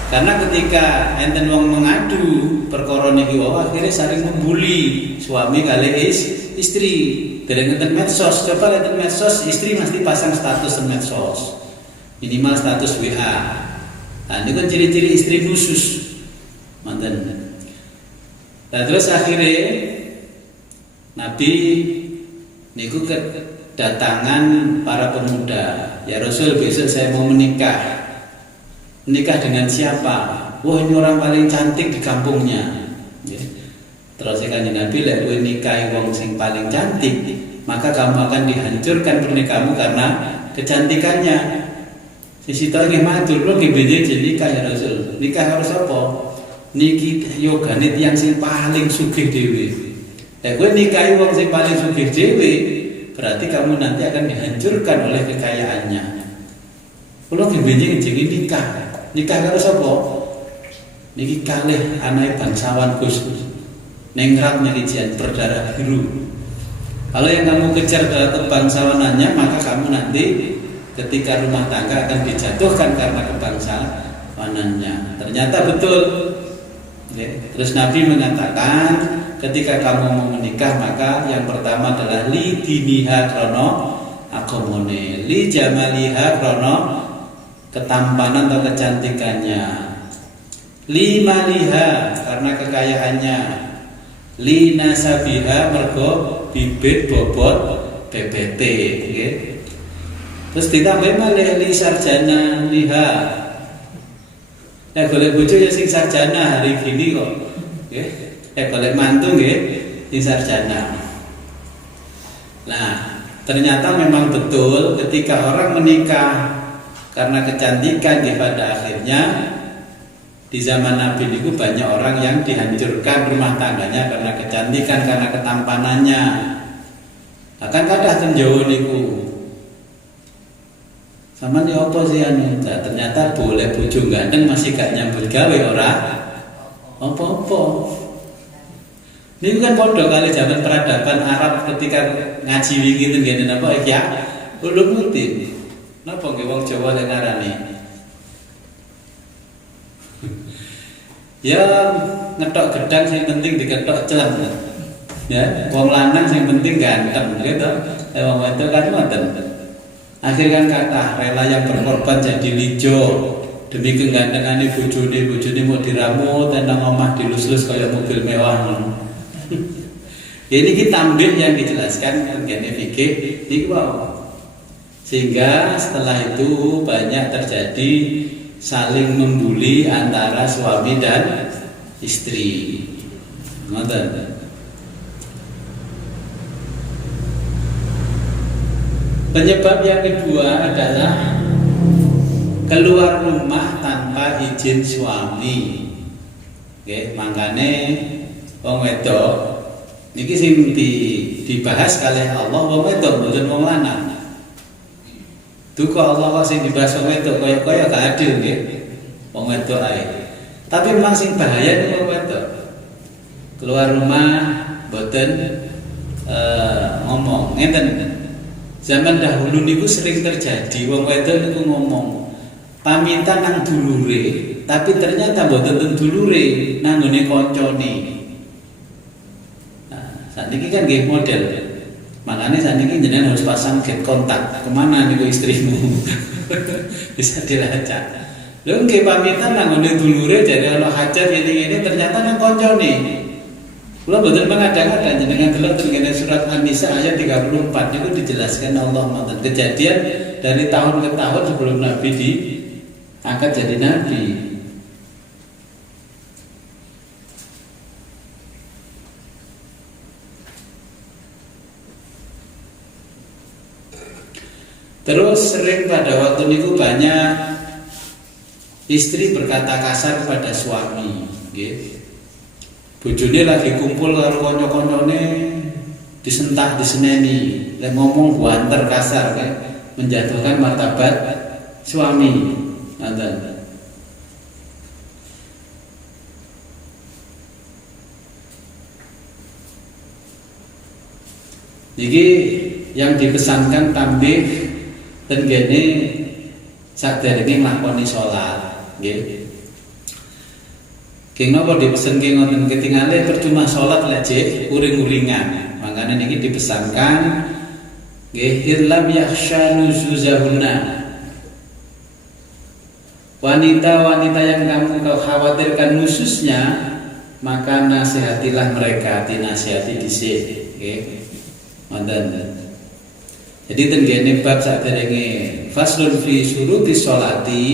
Karena ketika enten wong mengadu perkara niki akhirnya saling membuli suami kali istri. Dereng enten medsos, coba enten medsos istri mesti pasang status medsos. Minimal status WA. Nah, ini kan ciri-ciri istri khusus. Manten. Nah, terus akhirnya Nabi niku kedatangan para pemuda. Ya Rasul, besok saya mau menikah. Menikah dengan siapa? Wah, ini orang paling cantik di kampungnya. Ya. Terus Kanjeng Nabi lek kowe nikahi wong sing paling cantik, maka kamu akan dihancurkan pernikahanmu karena kecantikannya. Sisi tahu nggih matur kula nggih benjing nikah ya Rasul. Nikah karo sapa? Niki yogane tiyang sing paling sugih dhewe. Lek kowe nikahi wong sing paling sugih dhewe, berarti kamu nanti akan dihancurkan oleh kekayaannya. Kula nggih benjing jenenge nikah. Nikah karo sapa? Niki kalih anake bangsawan Gus. Nengrat niki jan berdarah biru. Kalau yang kamu kejar adalah kebangsawanannya, maka kamu nanti ketika rumah tangga akan dijatuhkan karena kebangsawanannya. Ternyata betul. Terus Nabi mengatakan, ketika kamu mau menikah maka yang pertama adalah li diniha krono agamane, li jamaliha krono ketampanan atau kecantikannya, li maliha karena kekayaannya, li nasabiha mergo bibit bobot BBT, okay? Terus ditambah malih li sarjana liha. Golek bojo ya sing sarjana hari gini kok, nggih. Golek mantu nggih sing sarjana. Nah, ternyata memang betul ketika orang menikah karena kecantikan pada akhirnya di zaman Nabi itu banyak orang yang dihancurkan rumah tangganya karena kecantikan, karena ketampanannya. Akan kadah ten Jawa niku. Sama ni apa sih anu? Nah, ternyata boleh bojo ganteng masih gak nyambut gawe ora apa-apa. Ini kan podo kali zaman peradaban Arab ketika ngaji wingi ten ngene napa iki ya? Ulun ngerti. Napa nggih wong Jawa lek ngarani? Ya ngetok gedang sing penting diketok celem. Ya, wong lanang sing penting ganteng gitu. Wong wedok kan ngoten. Akhirnya kan kata rela yang berkorban jadi lijo demi kegantengan bojone mau diramu tentang omah dilus-lus kayak mobil mewah. Ini kita ambil yang dijelaskan mengenai fikih ini wow. Sehingga setelah itu banyak terjadi saling membuli antara suami dan istri. Ngoten. Penyebab yang kedua adalah keluar rumah tanpa izin suami. Oke, makane wong wedok niki sing dibahas kalih Allah wong wedok mboten wong lanang. Duka Allah kok sing dibahas wong wedok kaya gak adil nggih. Wong wedok ae. Tapi memang sing bahaya niku wong wedok. Keluar rumah mboten ngomong ngenten. Zaman dahulu niku sering terjadi wong wedok niku ngomong pamitan nang dulure, tapi ternyata mboten ten dulure, nang nggone kancane. Nah, sakniki kan nggih model. Makanya sakniki jenengan harus pasang get kontak. Kemana niku istrimu? Bisa dilacak. Lho nggih pamitan nang nggone dulure jare ana hajat ngene-ngene ternyata nang kancane. Kula mboten mengada-ngada jenengan delok teng surat An-Nisa ayat 34 itu dijelaskan Allah mboten kejadian dari tahun ke tahun sebelum Nabi diangkat jadi nabi. Terus sering pada waktu itu banyak istri berkata kasar kepada suami, nggih. Bojone lagi kumpul karo kanca-kancane disentak diseneni, lek ngomong buanter kasar kan, menjatuhkan martabat suami. Ngoten. Jadi yang dipesankan tambih ten kene saderenge nglakoni salat, nggih. Keng napa dipesenke ngoten ketingale percuma salat lek jek uring-uringan. Makanya niki dipesankan nggih illam yakhsha nuzuzahunna. Wanita-wanita yang kamu khawatirkan nususnya, maka nasihatilah mereka, dinasihati dhisik, nggih. Ngoten. Jadi ten kene bab saderenge faslun fi syuruti sholati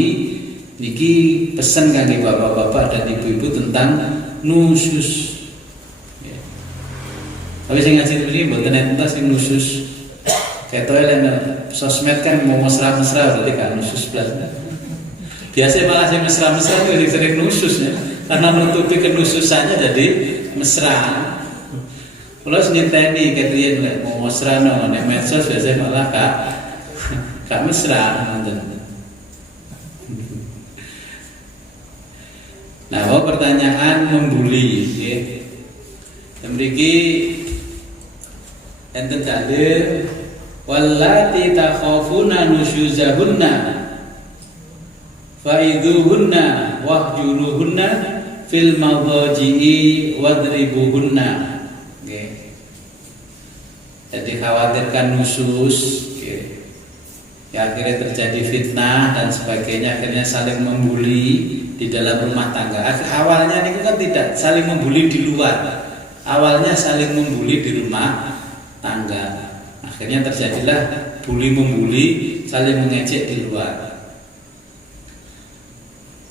niki pesan kangge bapak-bapak dan ibu-ibu tentang nusus. Ya. Tapi saya ngaji ini mboten enten sing nusus. Ketoke lek sosmed kan mau mesra-mesra berarti kan nusus blas. Biasa malah sing mesra-mesra itu sering nusus ya. Karena menutupi kenususannya jadi mesra. Kalau nyenteni ketriyen lek mau mesra nang medsos biasa malah gak mesra ngoten. Nah, pertanyaan membuli, ya. Mriki enten dalil wallati takhafuna nusyuzahunna fa'idhuhunna wahjuruhunna fil madhaji'i wadribuhunna. Nggih. Jadi khawatirkan nusus, nggih. Ya, akhirnya terjadi fitnah dan sebagainya, akhirnya saling membuli di dalam rumah tangga. Awalnya ini kan tidak saling membuli di luar. Awalnya saling membuli di rumah tangga. Akhirnya terjadilah bully membuli, saling mengejek di luar.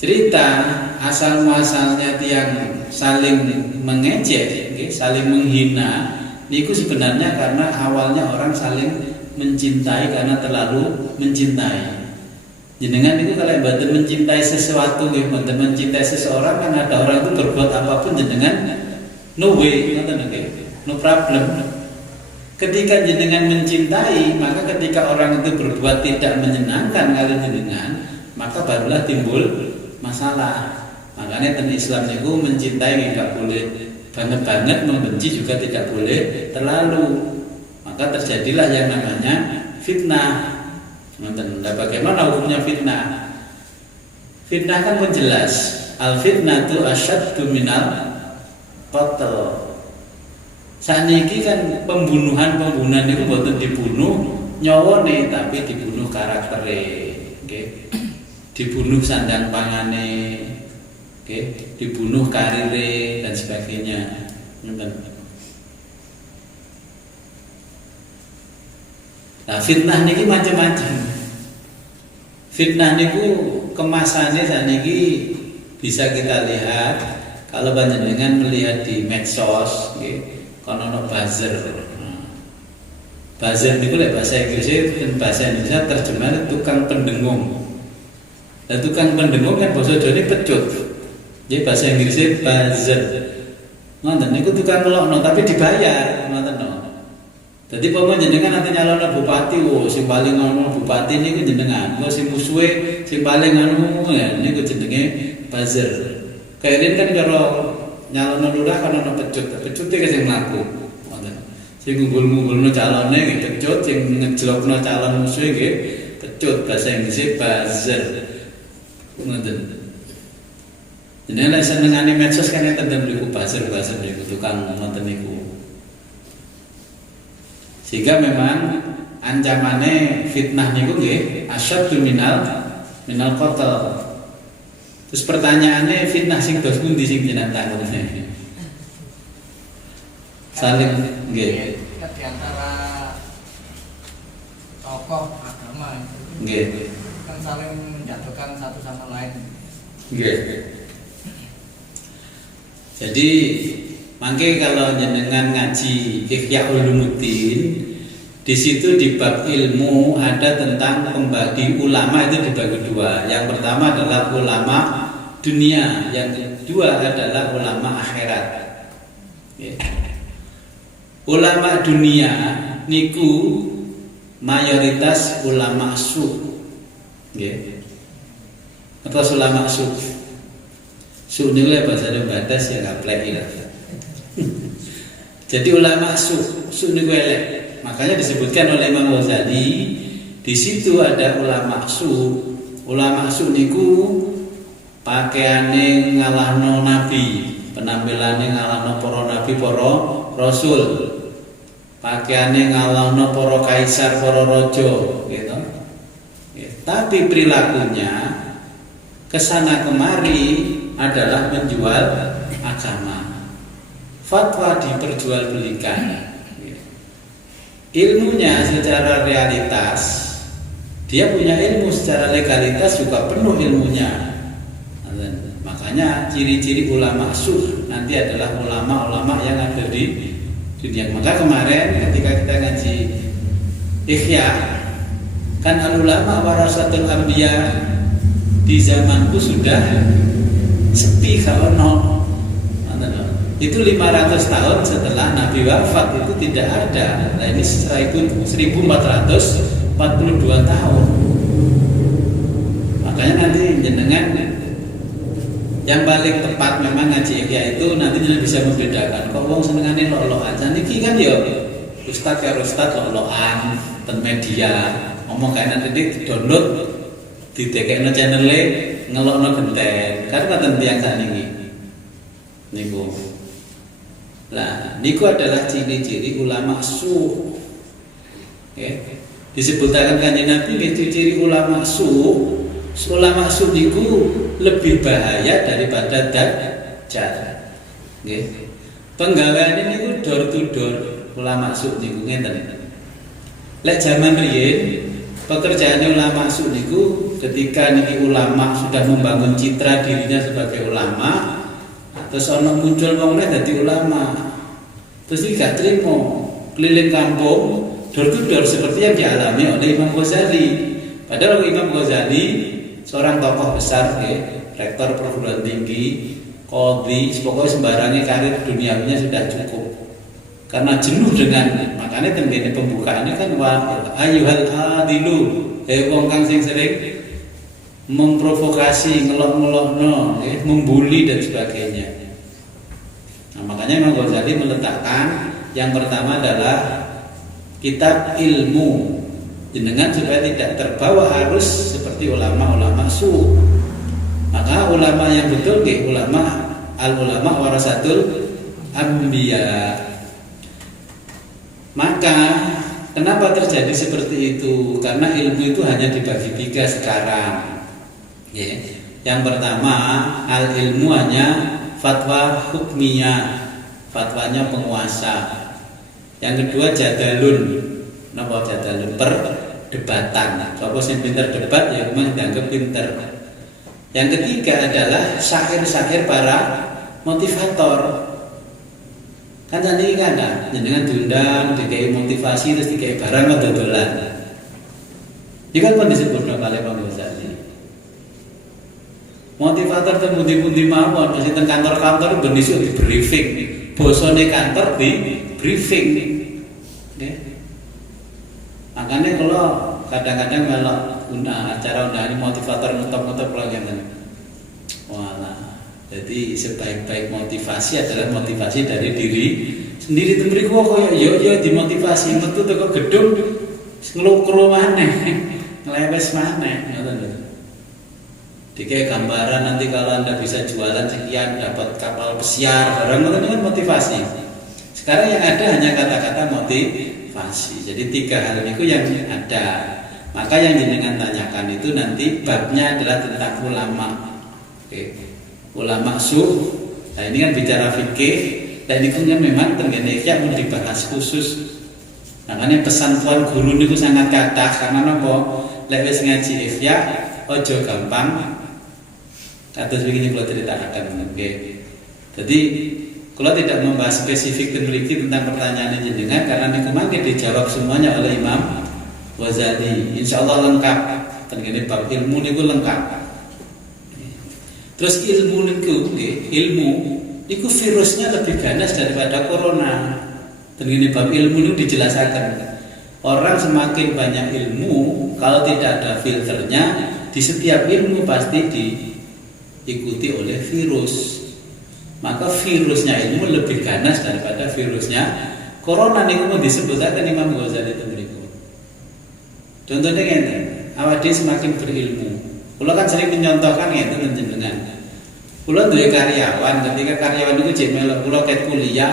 Cerita asal muasalnya tiang saling mengejek, saling menghina, niku sebenarnya karena awalnya orang saling mencintai karena terlalu mencintai. Jenengan itu kalau mboten mencintai sesuatu, mboten mencintai seseorang kan ada orang itu berbuat apapun jenengan no way, no problem. Ketika jenengan mencintai, maka ketika orang itu berbuat tidak menyenangkan kali jenengan, maka barulah timbul masalah. Makanya ten Islam itu mencintai nggak boleh banget-banget, membenci juga tidak boleh terlalu. Maka terjadilah yang namanya fitnah. Nah, bagaimana hukumnya fitnah? Fitnah kan pun jelas. Al fitnatu asyaddu minal qatl. Saniki kan pembunuhan itu mboten dibunuh nyawane tapi dibunuh karaktere, nggih. Dibunuh sandang pangane, nggih, dibunuh karire dan sebagainya. Ngoten. Nah, fitnah niki macam-macam. Fitnah niku kemasannya saniki bisa kita lihat kalau panjenengan melihat di medsos nggih, kono ono buzzer. Buzzer niku lek bahasa Inggris dan bahasa Indonesia terjemahan tukang pendengung. Nah, tukang pendengung kan bahasa Jawa ini pecut. Jadi bahasa Inggrisnya buzzer. Ngoten niku tukang ngelokno tapi dibayar, ngoten no. Jadi pomo jenengan nanti nyalon bupati, sing paling anu bupati niku jenengan. Kok sing musuhe sing paling anu ya niku jenenge buzzer. Kairin kan karo nyalon lurah kan ono pecut. Pecut iki sing mlaku. Ngoten. Sing ngumpul-ngumpulno calone nggih pecut, sing ngejlokno calon musuhe nggih pecut. Bahasa Inggrisnya buzzer. Ngoten. Jenengan lek senengane medsos kan enten mriku buzzer niku tukang ngoten niku. Sehingga memang ancamannya fitnah niku nggih asyaddu minal qatl. Terus pertanyaannya fitnah sing dos pundi sing jenengan takon. Saling nggih. Di antara tokoh agama itu. Nggih. Kan saling menjatuhkan satu sama lain. Nggih. Jadi mangke kalau jenengan ngaji Ihya Ulumuddin, di situ di bab ilmu ada tentang pembagi ulama itu dibagi dua. Yang pertama adalah ulama dunia, yang kedua adalah ulama akhirat. Ulama dunia niku mayoritas ulama su, atau ulama su. Su niku bahasa batas ya ngaplek lah. Jadi ulama su niku elek. Makanya disebutkan oleh Imam Ghazali di situ ada ulama su. Ulama su niku pakaiane ngalahno nabi, penampilane ngalahno para nabi, para rasul. Pakaiane ngalahno para kaisar, para raja, gitu. Tapi perilakunya kesana kemari adalah menjual agama. Fatwa diperjualbelikan. Ilmunya secara realitas, dia punya ilmu secara legalitas juga penuh ilmunya. Makanya ciri-ciri ulama suh nanti adalah ulama-ulama yang ada di dunia. Maka kemarin ketika kita ngaji Ihya, kan al-ulama warasatul anbiya, di zamanku sudah sepi kalau itu 500 tahun setelah Nabi wafat itu tidak ada. Nah ini setelah itu 1442 tahun. Makanya nanti jenengan yang paling tepat memang ngaji Ihya itu nanti jenengan bisa membedakan. Kok wong senengane lok-lokan. Niki kan ya ustaz karo ustaz lok-lokan ten media. Ngomong kayak nanti download di dekekno channel-e ngelokno genten. Karena ngoten tiyang sakniki. Niku. Nah, niku adalah ciri-ciri ulama su. Disebutkan kanjeng Nabi itu ciri ulama su. Ulama su niku lebih bahaya daripada dajjal. Nggih. Penggaweane niku door to door ulama su niku ngenten. Lek zaman riyin pekerjaan ulama su niku ketika niki ulama sudah membangun citra dirinya sebagai ulama, terus ono muncul wong nek dadi ulama. Terus iki gak trimo keliling kampung door to door seperti yang dialami oleh Imam Ghazali. Padahal Imam Ghazali seorang tokoh besar, rektor perguruan tinggi, qadhi, pokoknya sembarangnya karir duniawinya sudah cukup. Karena jenuh dengan makanya tembene pembukaannya kan wa ayyuhal adilu, wong kang sing sering memprovokasi, ngelok-ngelokno, membuli dan sebagainya. Nah, makanya Imam Ghazali meletakkan yang pertama adalah kitab ilmu. Jenengan supaya tidak terbawa arus seperti ulama-ulama su. Maka ulama yang betul ulama al-ulama warasatul anbiya. Maka kenapa terjadi seperti itu? Karena ilmu itu hanya dibagi tiga sekarang. Yang pertama al-ilmu hanya fatwa hukmiyah, fatwanya penguasa. Yang kedua jadalun, napa jadal perdebatan. Sapa sing pinter debat ya memang dianggap pinter. Yang ketiga adalah syair-syair para motivator. Kan tadi kan jenengan diundang, dikai motivasi terus dikai barang atau dodolan. Ini kan pun disebut oleh Imam Ghazali. Motivator itu pundi-pundi mawon, masih teng kantor-kantor ben iso di briefing. Bosone kantor di briefing. Okay. Makanya kalau kadang-kadang melok acara undangan motivator ngetop-ngetop lagi ngeten. Walah. Jadi sebaik-baik motivasi adalah motivasi dari diri sendiri. Temriku koyo yo dimotivasi metu teko gedung nglukro maneh, ngelewes maneh, ngoten lho. Dikae gambaran nanti kalau Anda bisa jualan sekian dapat kapal pesiar, barang itu kan motivasi. Sekarang yang ada hanya kata-kata motivasi. Jadi 3 hal itu yang ada. Maka yang jenengan tanyakan itu nanti babnya adalah tentang ulama. Oke. Ulama suh. Nah ini kan bicara fikih dan ini kan memang tenggene iki mau dibahas khusus. Makanya pesan tuan guru niku sangat kathah karena napa? Lek wis ngaji ihya ojo gampang. Kados begini kalau ceritakan, oke. Jadi kalau tidak membahas spesifik dan memiliki tentang pertanyaan ini jenengan karena niku mangke dijawab semuanya oleh Imam Ghazali. Insyaallah lengkap. Tenggene bab ilmu niku lengkap. Terus ilmu niku virusnya lebih ganas daripada corona. Tenggene bab ilmu niku dijelaskan. Orang semakin banyak ilmu, kalau tidak ada filternya, di setiap ilmu pasti diikuti oleh virus. Maka virusnya ilmu lebih ganas daripada virusnya corona niku mau disebutkan Imam Ghazali itu berikut. Contohnya ngene, awak dhewe semakin berilmu. Kula kan sering menyontohkan ngeten jenengan. Kula duwe karyawan, ketika karyawan itu jek melok kula ket kuliah,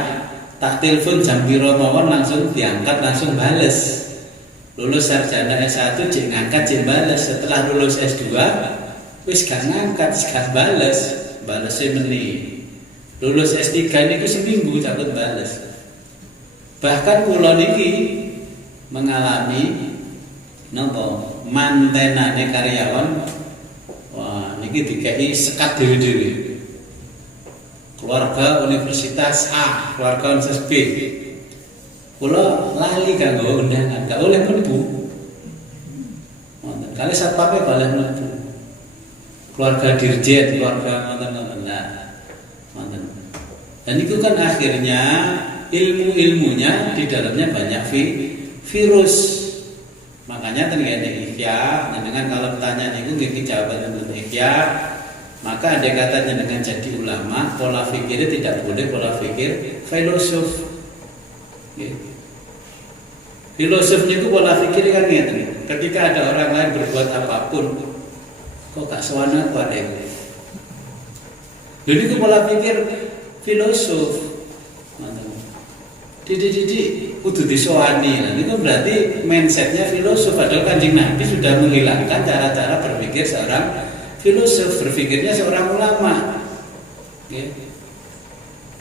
tak telepon jam piro mawon langsung diangkat, langsung bales. Lulus sarjana S1 jek ngangkat jek bales, setelah lulus S2 wis gak ngangkat, gak bales, balese meneh. Lulus S3 niku seminggu takut bales. Bahkan kula niki mengalami napa mantenane karyawan. Wah, niki dikai sekat dhewe-dhewe. Keluarga Universitas A, keluarga Universitas B. Kula lali kanggo undangan, gak oleh mlebu. Wonten kali satpame balen mlebu. Keluarga dirjen, keluarga ngoten-ngoten. Wonten. Dan itu kan akhirnya ilmu-ilmunya di dalamnya banyak virus. Makanya tenggene ihya, dengan kalau pertanyaan itu nggih jawaban tentang ihya, maka ada katanya dengan jadi ulama, pola pikirnya tidak boleh pola pikir filosof. Okay. Filosofnya itu pola pikir kan ngeten. Ketika ada orang lain berbuat apapun, kok gak sowan apa deh. Jadi itu pola pikir filosof. Didik kudu disowani. Nah, itu berarti mindsetnya filosof. Padahal Kanjeng Nabi sudah menghilangkan cara-cara berpikir seorang filosof, berpikirnya seorang ulama. Okay.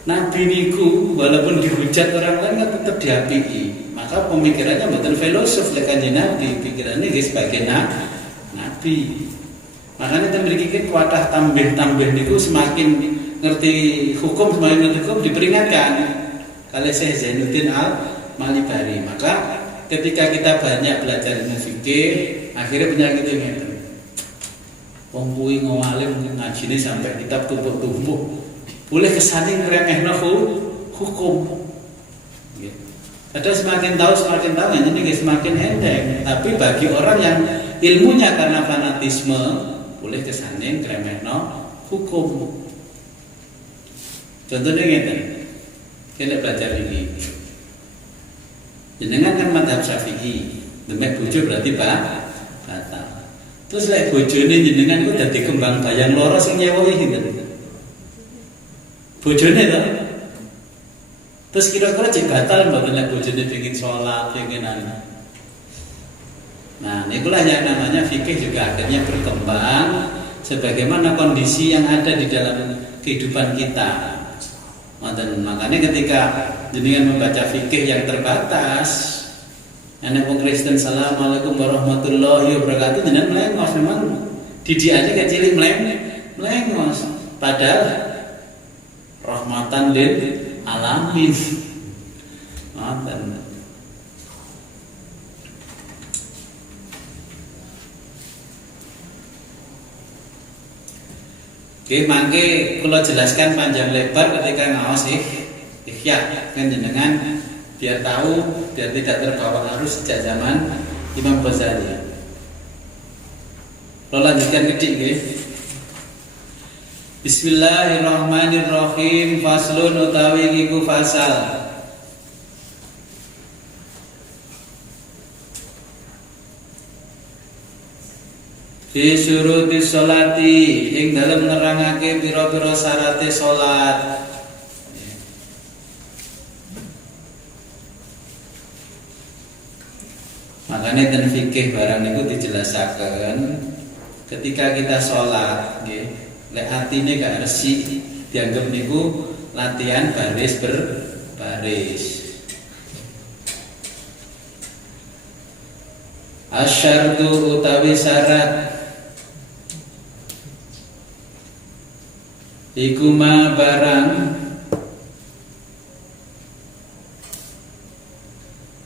Nabi niku walaupun dihujat orang lain kan tetap diapii. Maka pemikirannya bukan filosof lek Kanjeng Nabi, pikirannya sebagai nabi. Makanya memiliki kuatah tambih niku semakin ngerti hukum, semakin ngerti hukum diperingatkan. Kalau Syekh Zainuddin Al-Malibari, maka ketika kita banyak belajar ilmu fikih, akhirnya penyakit itu ngeten. Wong kuwi ngalim ngajine sampai kitab tumpuk-tumpuk. Boleh kesane ngremehno hukum. Padahal semakin tahu ini semakin enteng. Tapi bagi orang yang ilmunya karena fanatisme, boleh kesane ngremehno hukum. Contohnya ngeten. Kita belajar ini. Jenengan kan mazhab Syafi'i, demek bojo berarti batal. Terus lek bojone jenengan ku dadi kembang bayang loro sing nyewohi sinten? Bojone to. Terus kira-kira cek batal mboten lek bojone pengin sholat, pengin ana. Nah, itulah yang namanya fikih juga akhirnya berkembang sebagaimana kondisi yang ada di dalam kehidupan kita. Dan makanya ketika jenengan membaca fikih yang terbatas, Anak wong Kristen, assalamualaikum warahmatullahi wabarakatuh. Jenengan melengos, memang didik aja kecil melengos. Padahal rahmatan lil alamin. Ngoten. Oke, mangke kula jelaskan panjang lebar ketika ngaos Ihya jenengan biar tahu, biar tidak terbawa arus sejak zaman Imam Ghazali. Kula lanjutkan kedik nggih. Bismillahirrahmanirrahim. Faslun utawi iku fasal. Fi syurutis sholati, ing dalem nerangake pira-pira syarate salat. Makanya ten fikih barang niku dijelasaken ketika kita sholat, nggih, lek atine gak resik dianggap niku latihan baris berbaris. Asyartu utawi syarat iku ma barang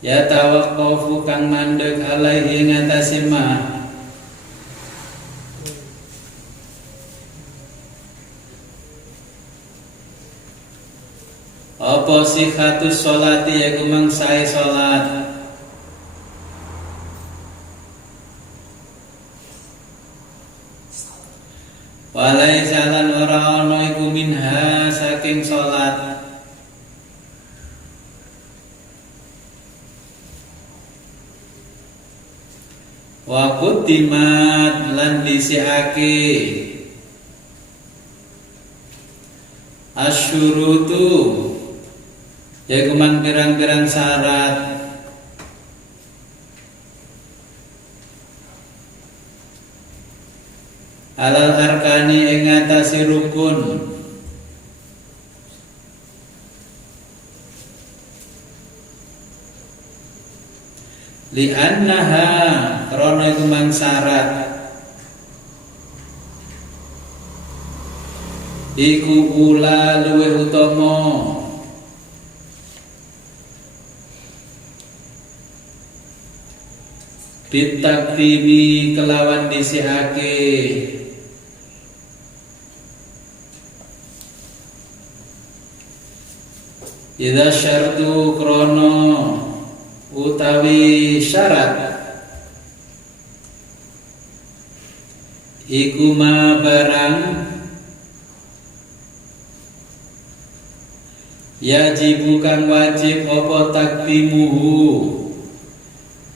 ya tawaqqafu kang mandeg alaihi ngatasi ma apa sihatus sholati ya kumang sae sholat. Walai jalan ora ana iku minha saking salat. Wa quddimat lan disiake asyurutu yaiku man pirang-pirang syarat. Alal arkani ing ngatasi rukun. Li annaha krana iku mang syarat iku ula luwih utama ditakdimi kelawan disiake idza syartu krono utawi syarat iku ma barang yajibu kang wajib apa takdimuhu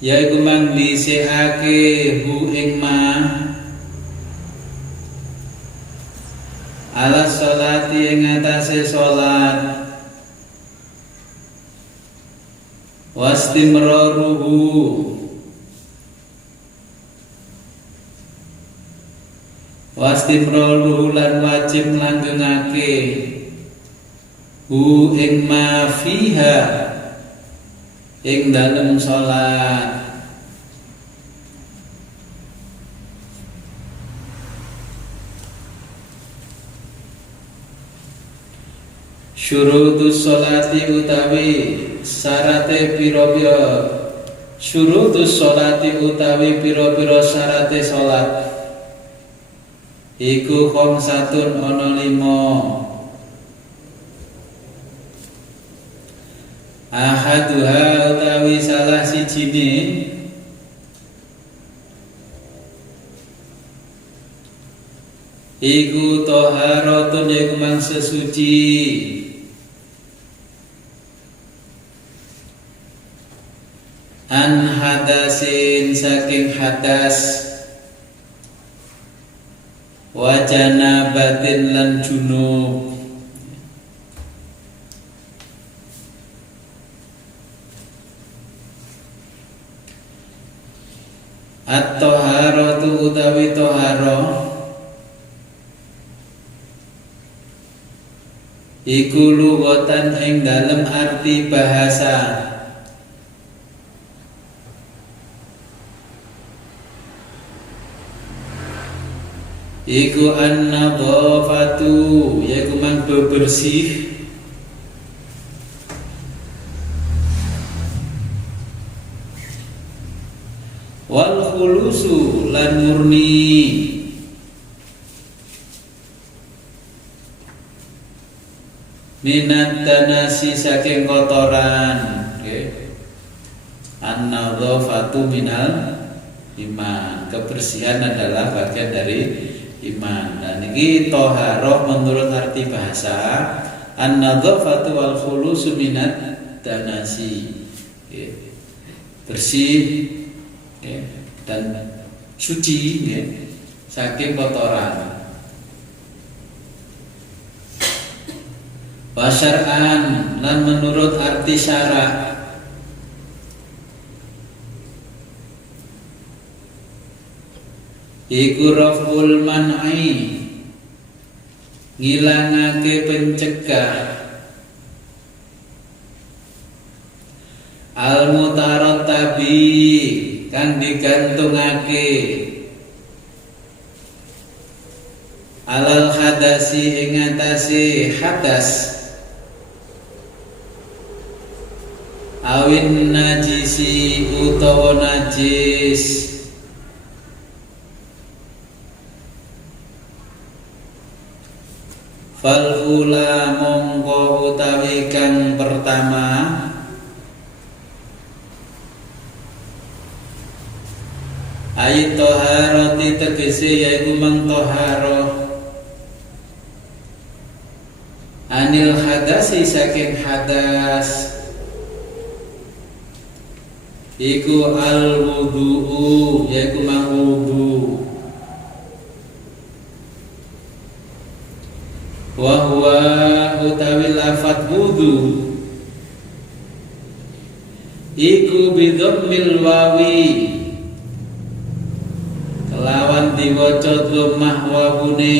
yaiku mang dhisihake hu ing ma ala sholati ing atase salat wastimraruhu lan wajib langgengake hu ing ma fiha ing dalem salat. Syurutus sholati utawi syarate pira-pira syurutus sholati utawi pira-pira syarate salat iku khamsatun ana 5. Ahaduha utawi salah sijine iku taharatun yaiku mang sesuci an hadasin saking hadas wa janabatin lan junub. At-taharatu utawi taharah iku lughatan ing dalem arti bahasa Iku an-nadhafatu yaiku mang bebersih. Wal khulusu lan murni. Minat tanasi saking kotoran. Okay. An-nadhafatu minal iman. Kebersihan adalah bagian dari iman. Dan ini toharoh menurut arti bahasa an-nadhafatu wal khulusu minat danasi. Okay. Bersih, okay, dan suci, okay, saking kotoran. Wasyar'an lan menurut arti syara' iku raf'ul man'i ngilangake pencegah al mutarattabi kang digantungake alal hadasi ing atase hadas awin najisi utawa najis. Fal ula mongko utawi kang pertama ayat toharoti tegese yaiku mengtoharoh anil hadasi saking hadas iku al wudu'u yaiku mang wudu. Wa huwa utawi lafadz wudu iku bidhammil wawi kelawan diwaca dhammah wawune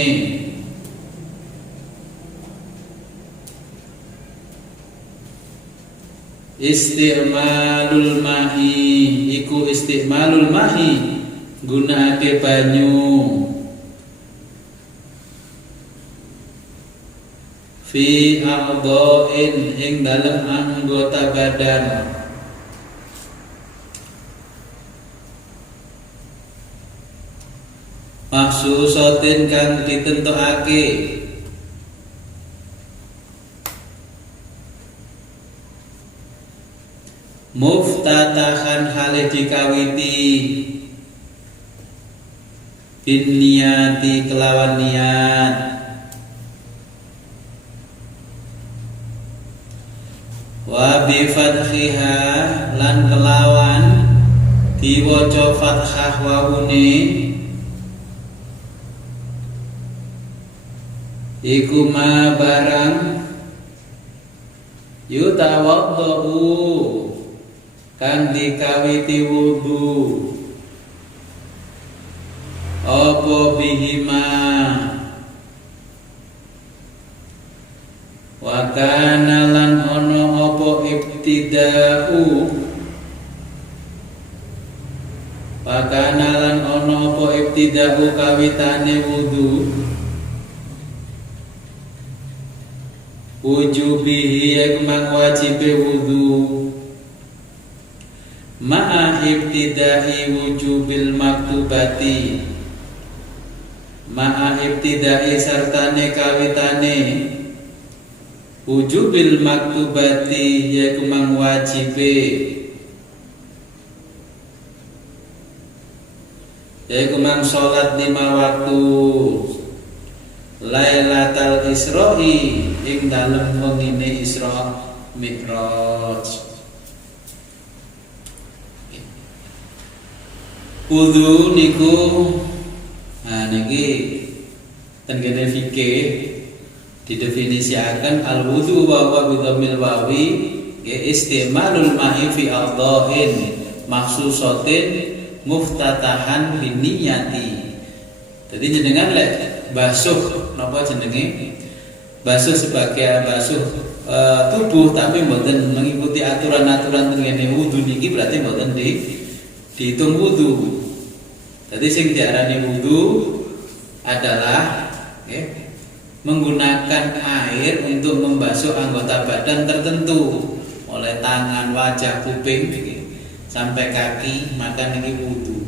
isti'malul mahi iku isti'malul mahi gunakake banyu fi a'dha'in ing dalem anggota badan. Maksusatin kang ditentokake muftatahan hale dikawiti bin niyati kelawan niat wa bi fathhiha lan kelawan diwaca fathah wawune iku ma barang yutawaddau kang dikawiti wudu apa bihima wa kana lan ono apa ibtida'u wa kana lan ono apa ibtida'u kawitane wudu wujubihi yaiku mang wajibe wudu ma'a ibtida'i wujubil maktubati ma'a ibtida'i sartane kawitane wujubil maktubati yaiku mang wajibe yaiku mang sholat 5 waktu Lailatul Isra'i ing dalem wengine Isra Mi'raj. Wudu niku niki ten kene fikih didefinisiaken al wudu wa huwa bi dhammil wawi ya istimalul ma'i fi a'dha'in makhsusatin muftatahan bin niyati. Jadi jenengan lek basuh napa jenenge basuh sebagai basuh tubuh tapi mboten mengikuti aturan-aturan tengene wudu niki berarti mboten dihitung wudu. Jadi sing diarani wudu adalah menggunakan air untuk membasuh anggota badan tertentu, mulai tangan, wajah, kuping sampai kaki, maka niki wudu.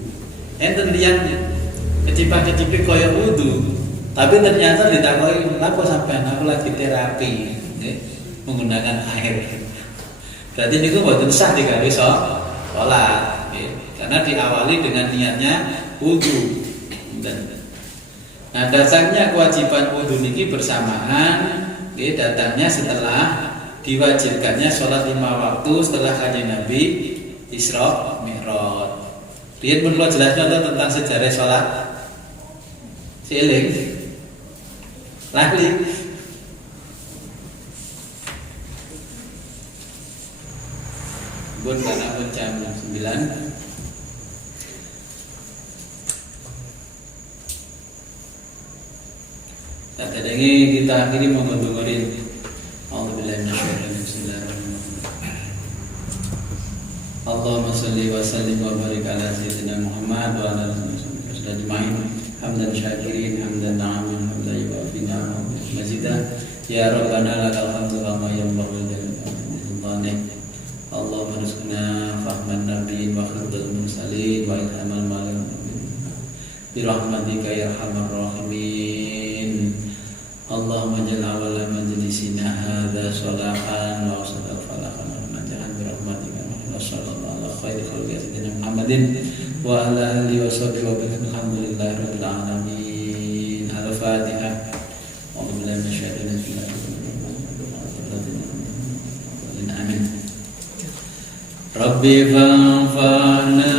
Enten tiyang kecipak-kecipik kaya wudu, tapi ternyata ditakoki, "Lapo sampean aku lagi terapi menggunakan air." Berarti niku mboten sah digawe salat, karena diawali dengan niatnya wudu. Nah, dasarnya kewajiban wudu niki bersamaan, datangnya setelah diwajibkannya sholat 5 waktu setelah Kanjeng Nabi Isra Mi'raj. Riyen pun kula jelas contoh tentang sejarah sholat. Sieling. Lali. Bun karena pun jam 9. Tadi kita akhiri mendengarin Alhamdulillah Bismillahirrahmanirrahim. Allahumma salli wa sallim wa barik ala sayyidina Muhammad wa ala alihi ajma'in. Hamdan syakirin, hamdan na'amin, hamdan yuwafi ni'amahu mazidah. Ya Rabbana lakal hamdu kama yanbaghi li jalali. Allahumma rizqna fahman nabiyyin wa khidmal mursalin wa ilhamal malam bi rahmatika ya arhamar rahimin. Allahumma jal awala majlisina hadza salahan wa sadaq falahan wa najhan bi rahmatika wa sallallahu ala khairi khalqi sayyidina Muhammadin wa ala alihi wa sahbihi wa alhamdulillahi rabbil alamin. Al-Fatihah. Alhamdulillah masyaallah. Amin. Rabbi fanfa'na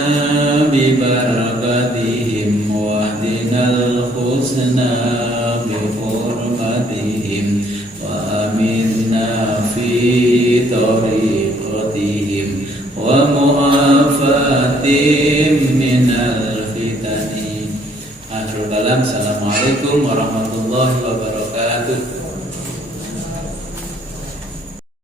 bi barakatihim wa hdinal husna bi hurmatihim wa aminna fi tariqatihim wa mu'afatim minal fitani. Akhirul kalam. Assalamualaikum warahmatullahi wabarakatuh.